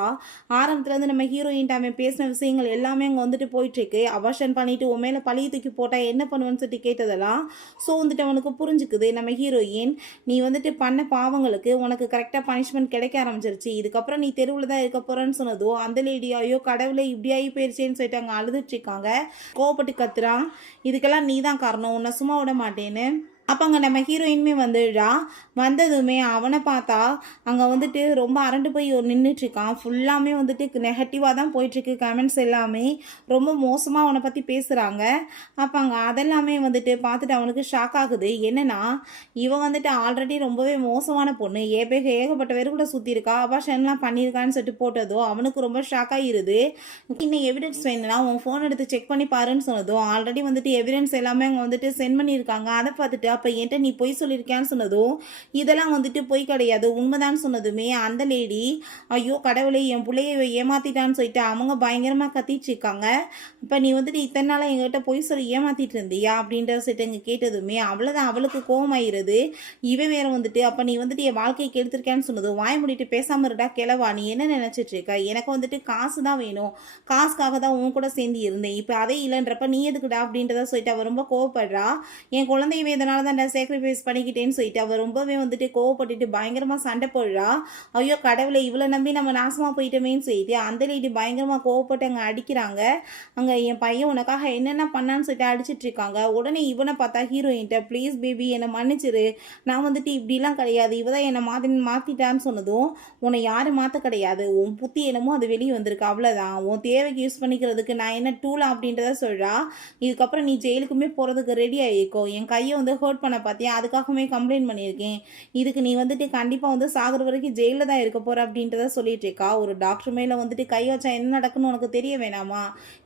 ஆரம்பத்துலேருந்து நம்ம ஹீரோயின்ட்ட அவன் பேசின விஷயங்கள் எல்லாமே அங்கே வந்துட்டு போயிட்டுருக்கு. அபார்ஷன் பண்ணிட்டு உன் மேலே பழிய தூக்கி போட்டால் என்ன பண்ணுவேன்னு சொல்லிட்டு கேட்டதெல்லாம் ஸோ வந்துட்டு அவனுக்கு புரிஞ்சுக்குது. நம்ம ஹீரோயின் நீ வந்துட்டு பண்ண பாவங்களுக்கு உனக்கு கரெக்டாக பனிஷ்மெண்ட் கிடைக்க ஆரம்பிச்சிருச்சு, இதுக்கப்புறம் நீ தெருவில் தான் இருக்க போகிறேன்னு சொன்னதோ அந்த லேடியாயோ கடவுளை இப்படி ஆகி போயிடுச்சேன்னு சொல்லிட்டு அங்கே அழுதுட்டு இருக்காங்க. கோவப்பட்டு கத்துறான், இதுக்கெல்லாம் நீ தான் காரணம், உன்னை சும்மா விட மாட்டேன்னு. அப்போ அங்கே நம்ம ஹீரோயினுமே வந்துடுறா. வந்ததுமே அவனை பார்த்தா அங்கே வந்துட்டு ரொம்ப அரண்டு போய் நின்றுட்டுருக்கான். ஃபுல்லாமே வந்துட்டு நெகட்டிவாக தான் போயிட்டுருக்கு, கமெண்ட்ஸ் எல்லாமே ரொம்ப மோசமாக அவனை பற்றி பேசுகிறாங்க. அப்போ அங்கே அதெல்லாமே வந்துட்டு பார்த்துட்டு அவனுக்கு ஷாக் ஆகுது. என்னென்னா இவன் வந்துட்டு ஆல்ரெடி ரொம்பவே மோசமான பொண்ணு, ஏகப்பட்ட பேர் கூட சுற்றிருக்கா, அபார்ஷன்லாம் பண்ணியிருக்கான்னு சொல்லிட்டு போட்டதோ அவனுக்கு ரொம்ப ஷாக் ஆகிருது. இன்னும் எவிடன்ஸ் வேணும்னா உன் ஃபோன் எடுத்து செக் பண்ணி பாருன்னு சொன்னதும் ஆல்ரெடி வந்துட்டு எவிடன்ஸ் எல்லாமே அவங்க வந்துட்டு சென்ட் பண்ணியிருக்காங்க. அதை பார்த்துட்டு அப்போ என்கிட்ட நீ பொய் சொல்லியிருக்கியான்னு சொன்னதும் இதெல்லாம் வந்துட்டு பொய் கிடையாது உண்மைதான் சொன்னதுமே அந்த லேடி ஐயோ கடவுளே என் பிள்ளைய ஏமாத்திட்டான்னு சொல்லிட்டு அவங்க பயங்கரமாக கத்திட்டு இருக்காங்க. இப்போ நீ வந்துட்டு இத்தனை நாளாக எங்ககிட்ட பொய் சொல்லி ஏமாத்திட்டு இருந்தியா அப்படின்ற சொல்லிட்டு இங்கே கேட்டதுமே அவ்வளோதான் அவளுக்கு கோவமாயிருது. இவன் வேற வந்துட்டு அப்போ நீ வந்துட்டு என் வாழ்க்கையை கெடுத்திருக்கேன்னு சொன்னதும் வாய் மூடிட்டு பேசாமல் இருடா கிளவா நீ என்ன நினச்சிட்டு இருக்க, எனக்கு வந்துட்டு காசு தான் வேணும், காசுக்காக தான் உன் கூட சேர்ந்து இருந்தேன், இப்போ அதே இல்லைன்றப்ப நீ எதுக்குடா அப்படின்றத சொல்லிட்டு அவள் ரொம்ப கோவப்படுறா. என் குழந்தையவே இதனால தான் நான் சாக்ரிஃபைஸ் பண்ணிக்கிட்டேன்னு சொல்லிட்டு அவள் ரொம்பவே வந்துட்டு கோவப்பட்டுட்டு பயங்கரமாக சண்டை போடுறா. ஐயோ கடவுளை இவ்வளோ நம்பி நம்ம நாசமாக போயிட்டோமேன்னு சொல்லிட்டு அந்த லேடி பயங்கரமாக கோவப்பட்டு அங்கே அடிக்கிறாங்க. அங்கே என் பையன் உனக்காக என்னென்ன பண்ணான்னு சொல்லிட்டு அடிச்சிட்டு இருக்காங்க. உடனே இவனை பார்த்தா ஹீரோயின்ட்ட ப்ளீஸ் பேபி என்னை மன்னிச்சிரு, நான் வந்துட்டு இப்படிலாம் கிடையாது, இவ தான் என்னை மாற்றிட்டான்னு சொன்னதும் உன்னை யாரும் மாற்ற கிடையாது, உன் புத்தி என்னமோ அது வெளியே வந்திருக்கு அவ்வளோதான், உன் தேவைக்கு யூஸ் பண்ணிக்கிறதுக்கு நான் என்ன டூலா அப்படின்றத சொல்கிறா. இதுக்கப்புறம் நீ ஜெயிலுக்குமே போகிறதுக்கு ரெடி ஆகிக்கோ, என் கையை வந்து ஹர்ட் பண்ண பார்த்தியா அதுக்காகவே கம்ப்ளைண்ட் பண்ணியிருக்கேன், இதுக்கு நீ வந்துட்டு கண்டிப்பாக வந்து சாகிற வரைக்கும் ஜெயிலில் தான் இருக்க போகிற அப்படின்றத சொல்லிட்டு இருக்கா. ஒரு டாக்டர் மேலே வந்துட்டு கை வச்சா என்ன நடக்குன்னு உனக்கு தெரிய வேணாமா,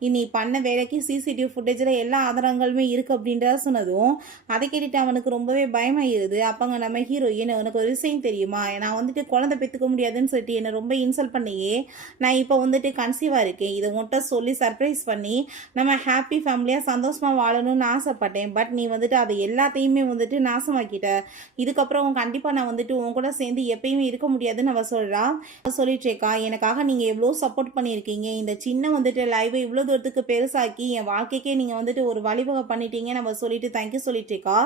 இனி பண்ண வேலைக்கு சிசிடிவி ஃபுட்டேஜில் எல்லா ஆதாரங்களுமே இருக்குது அப்படின்றத சொன்னதும் அதை கேட்டுட்டு அவனுக்கு ரொம்பவே பயமாயிருது. அப்போங்க நம்ம ஹீரோயின் உனக்கு ஒரு விஷயம் தெரியுமா, நான் வந்துட்டு குழந்தை பெற்றுக்க முடியாதுன்னு சொல்லிட்டு என்னை ரொம்ப இன்சல்ட் பண்ணியே நான் இப்போ வந்துட்டு கன்சீவாக இருக்கேன், இதை உன்கிட்ட சொல்லி சர்ப்ரைஸ் பண்ணி நம்ம ஹாப்பி ஃபேமிலியாக சந்தோஷமாக வாழணும்னு ஆசைப்பட்டேன், பட் நீ வந்துட்டு அதை எல்லாத்தையுமே வந்துட்டு நாசமாக்கிட்ட, இதுக்கப்புறம் கண்டிப்பாக நான் வந்துட்டு உன் கூட சேர்ந்து எப்பயுமே இருக்க முடியாதுன்னு அவள் சொல்கிறா. சொல்லிட்டு இருக்கா எனக்காக நீங்கள் எவ்வளோ சப்போர்ட் பண்ணியிருக்கீங்க, இந்த சின்ன வந்துட்டு லைவை இவ்வளோ தூரத்துக்கு பெருசாக்கி என் வாழ்க்கைக்கே நீங்கள் வந்துட்டு ஒரு வழிவகை பண்ணிட்டீங்க நம்ம சொல்லிட்டு தேங்க்யூ சொல்லிட்டு இருக்கா.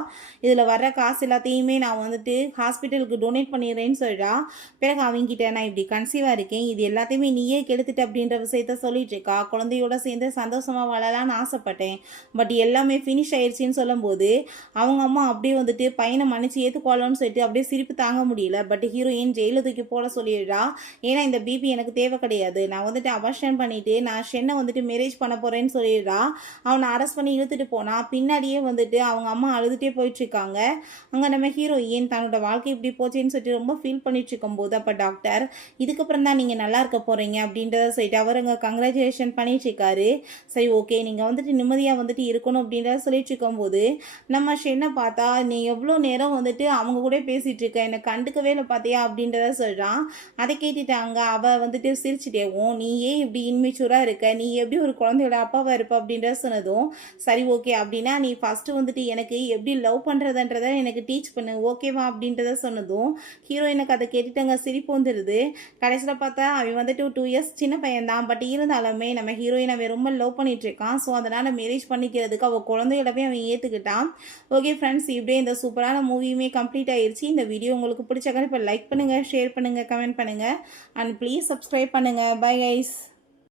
இதில் வர்ற காசு எல்லாத்தையுமே நான் வந்துட்டு ஹாஸ்பிட்டலுக்கு டொனேட் பண்ணிடுறேன்னு சொல்கிறா. பிறகு அவங்ககிட்ட நான் இப்படி கன்சீவாக இருக்கேன், இது எல்லாத்தையுமே நீயே கெடுத்துட்டு அப்படின்ற விஷயத்த சொல்லிட்டு இருக்கா. குழந்தையோட சேர்ந்து சந்தோஷமாக வாழலான்னு ஆசைப்பட்டேன், பட் எல்லாமே ஃபினிஷ் ஆயிடுச்சின்னு சொல்லும்போது அவங்க அம்மா அப்படியே வந்துட்டு பையனை மன்னிச்சு ஏற்றுக்கொள்ளணும்னு சொல்லிட்டு அப்படியே சிரிப்பு தாங்க முடியல. பட் ஹீரோயின் ஜெயில தூக்கி போட சொல்லிடுறா. ஏன்னா இந்த பிபி எனக்கு தேவை கிடையாது, நான் வந்துட்டு அபார்ஷன் பண்ணிட்டு நான் ஷென்னை வந்துட்டு மேரேஜ் பண்ண போகிறேன்னு சொல்லிடுறா. அவனை அரெஸ்ட் பண்ணி இழுத்துட்டு போனா பின்னாடியே வந்துட்டு அவங்க அம்மா அழுதுகிட்டே போயிட்டுருக்காங்க. அங்கே நம்ம ஹீரோயின் தன்னோட வாழ்க்கை இப்படி போச்சேன்னு சொல்லிட்டு ரொம்ப ஃபீல் பண்ணிட்டு இருக்கும்போது அப்போ டாக்டர் இதுக்கப்புறம் தான் நீங்கள் நல்லா இருக்க போகிறீங்க அப்படின்றத சொல்லிட்டு அவர் அங்கே கங்க்ராச்சுலேஷன் பண்ணிட்டு இருக்காரு. சரி ஓகே நீங்கள் வந்துட்டு நிம்மதியாக வந்துட்டு இருக்கணும் அப்படின்றத சொல்லிட்டு இருக்கும்போது நம்ம ஷென்னை பார்த்தா நீ எவ்வளோ நேரம் வந்துட்டு அவங்க கூட பேசிகிட்டு இருக்க, என்னை கண்டுக்கவே இல்லை பார்த்தியா அப்படின்றத சொல்கிறான். அதை கேட்டுட்டாங்க. அவள் வந்துட்டு சிரிச்சுட்டேவும் நீ ஏன் இப்படி இன்மெச்சூராக இருக்க, நீ எப்படி ஒரு குழந்தையோட அப்பாவாக இருப்ப அப்படின்றத சொன்னதும் சரி ஓகே அப்படின்னா நீ ஃபஸ்ட்டு வந்துட்டு எனக்கு எப்படி லவ் பண்ணுறதுன்றத எனக்கு டீச் பண்ணு ஓகேவா அப்படின்றத சொன்னதும் ஹீரோயினுக்கு அதை கேட்டுட்டாங்க. சிரிப்பு வந்துடுது. கடைசியில் பார்த்தா அவன் வந்துட்டு 2 இயர்ஸ் சின்ன பையன் தான், பட் இருந்தாலுமே நம்ம ஹீரோயின் அவன் ரொம்ப லவ் பண்ணிட்டு இருக்கான். ஸோ அதனால் மேரேஜ் பண்ணிக்கிறதுக்கு அவள் குழந்தையோடவே அவன் ஏற்றுக்கிட்டான். ஓகே ஃப்ரெண்ட்ஸ் இப்படியே இந்த சூப்பரான மூவியுமே கம்ப்ளீட் ஆயிடுச்சு. இந்த வீடியோ உங்களுக்கு பிடிச்சக்கான இப்போ லைக் பண்ணுங்கள், ஷேர் பண்ணுங்கள், கமெண்ட் பண்ணுங்கள் அண்ட் ப்ளீஸ் சப்ஸ்கிரைப் பண்ணுங்கள். Bye guys.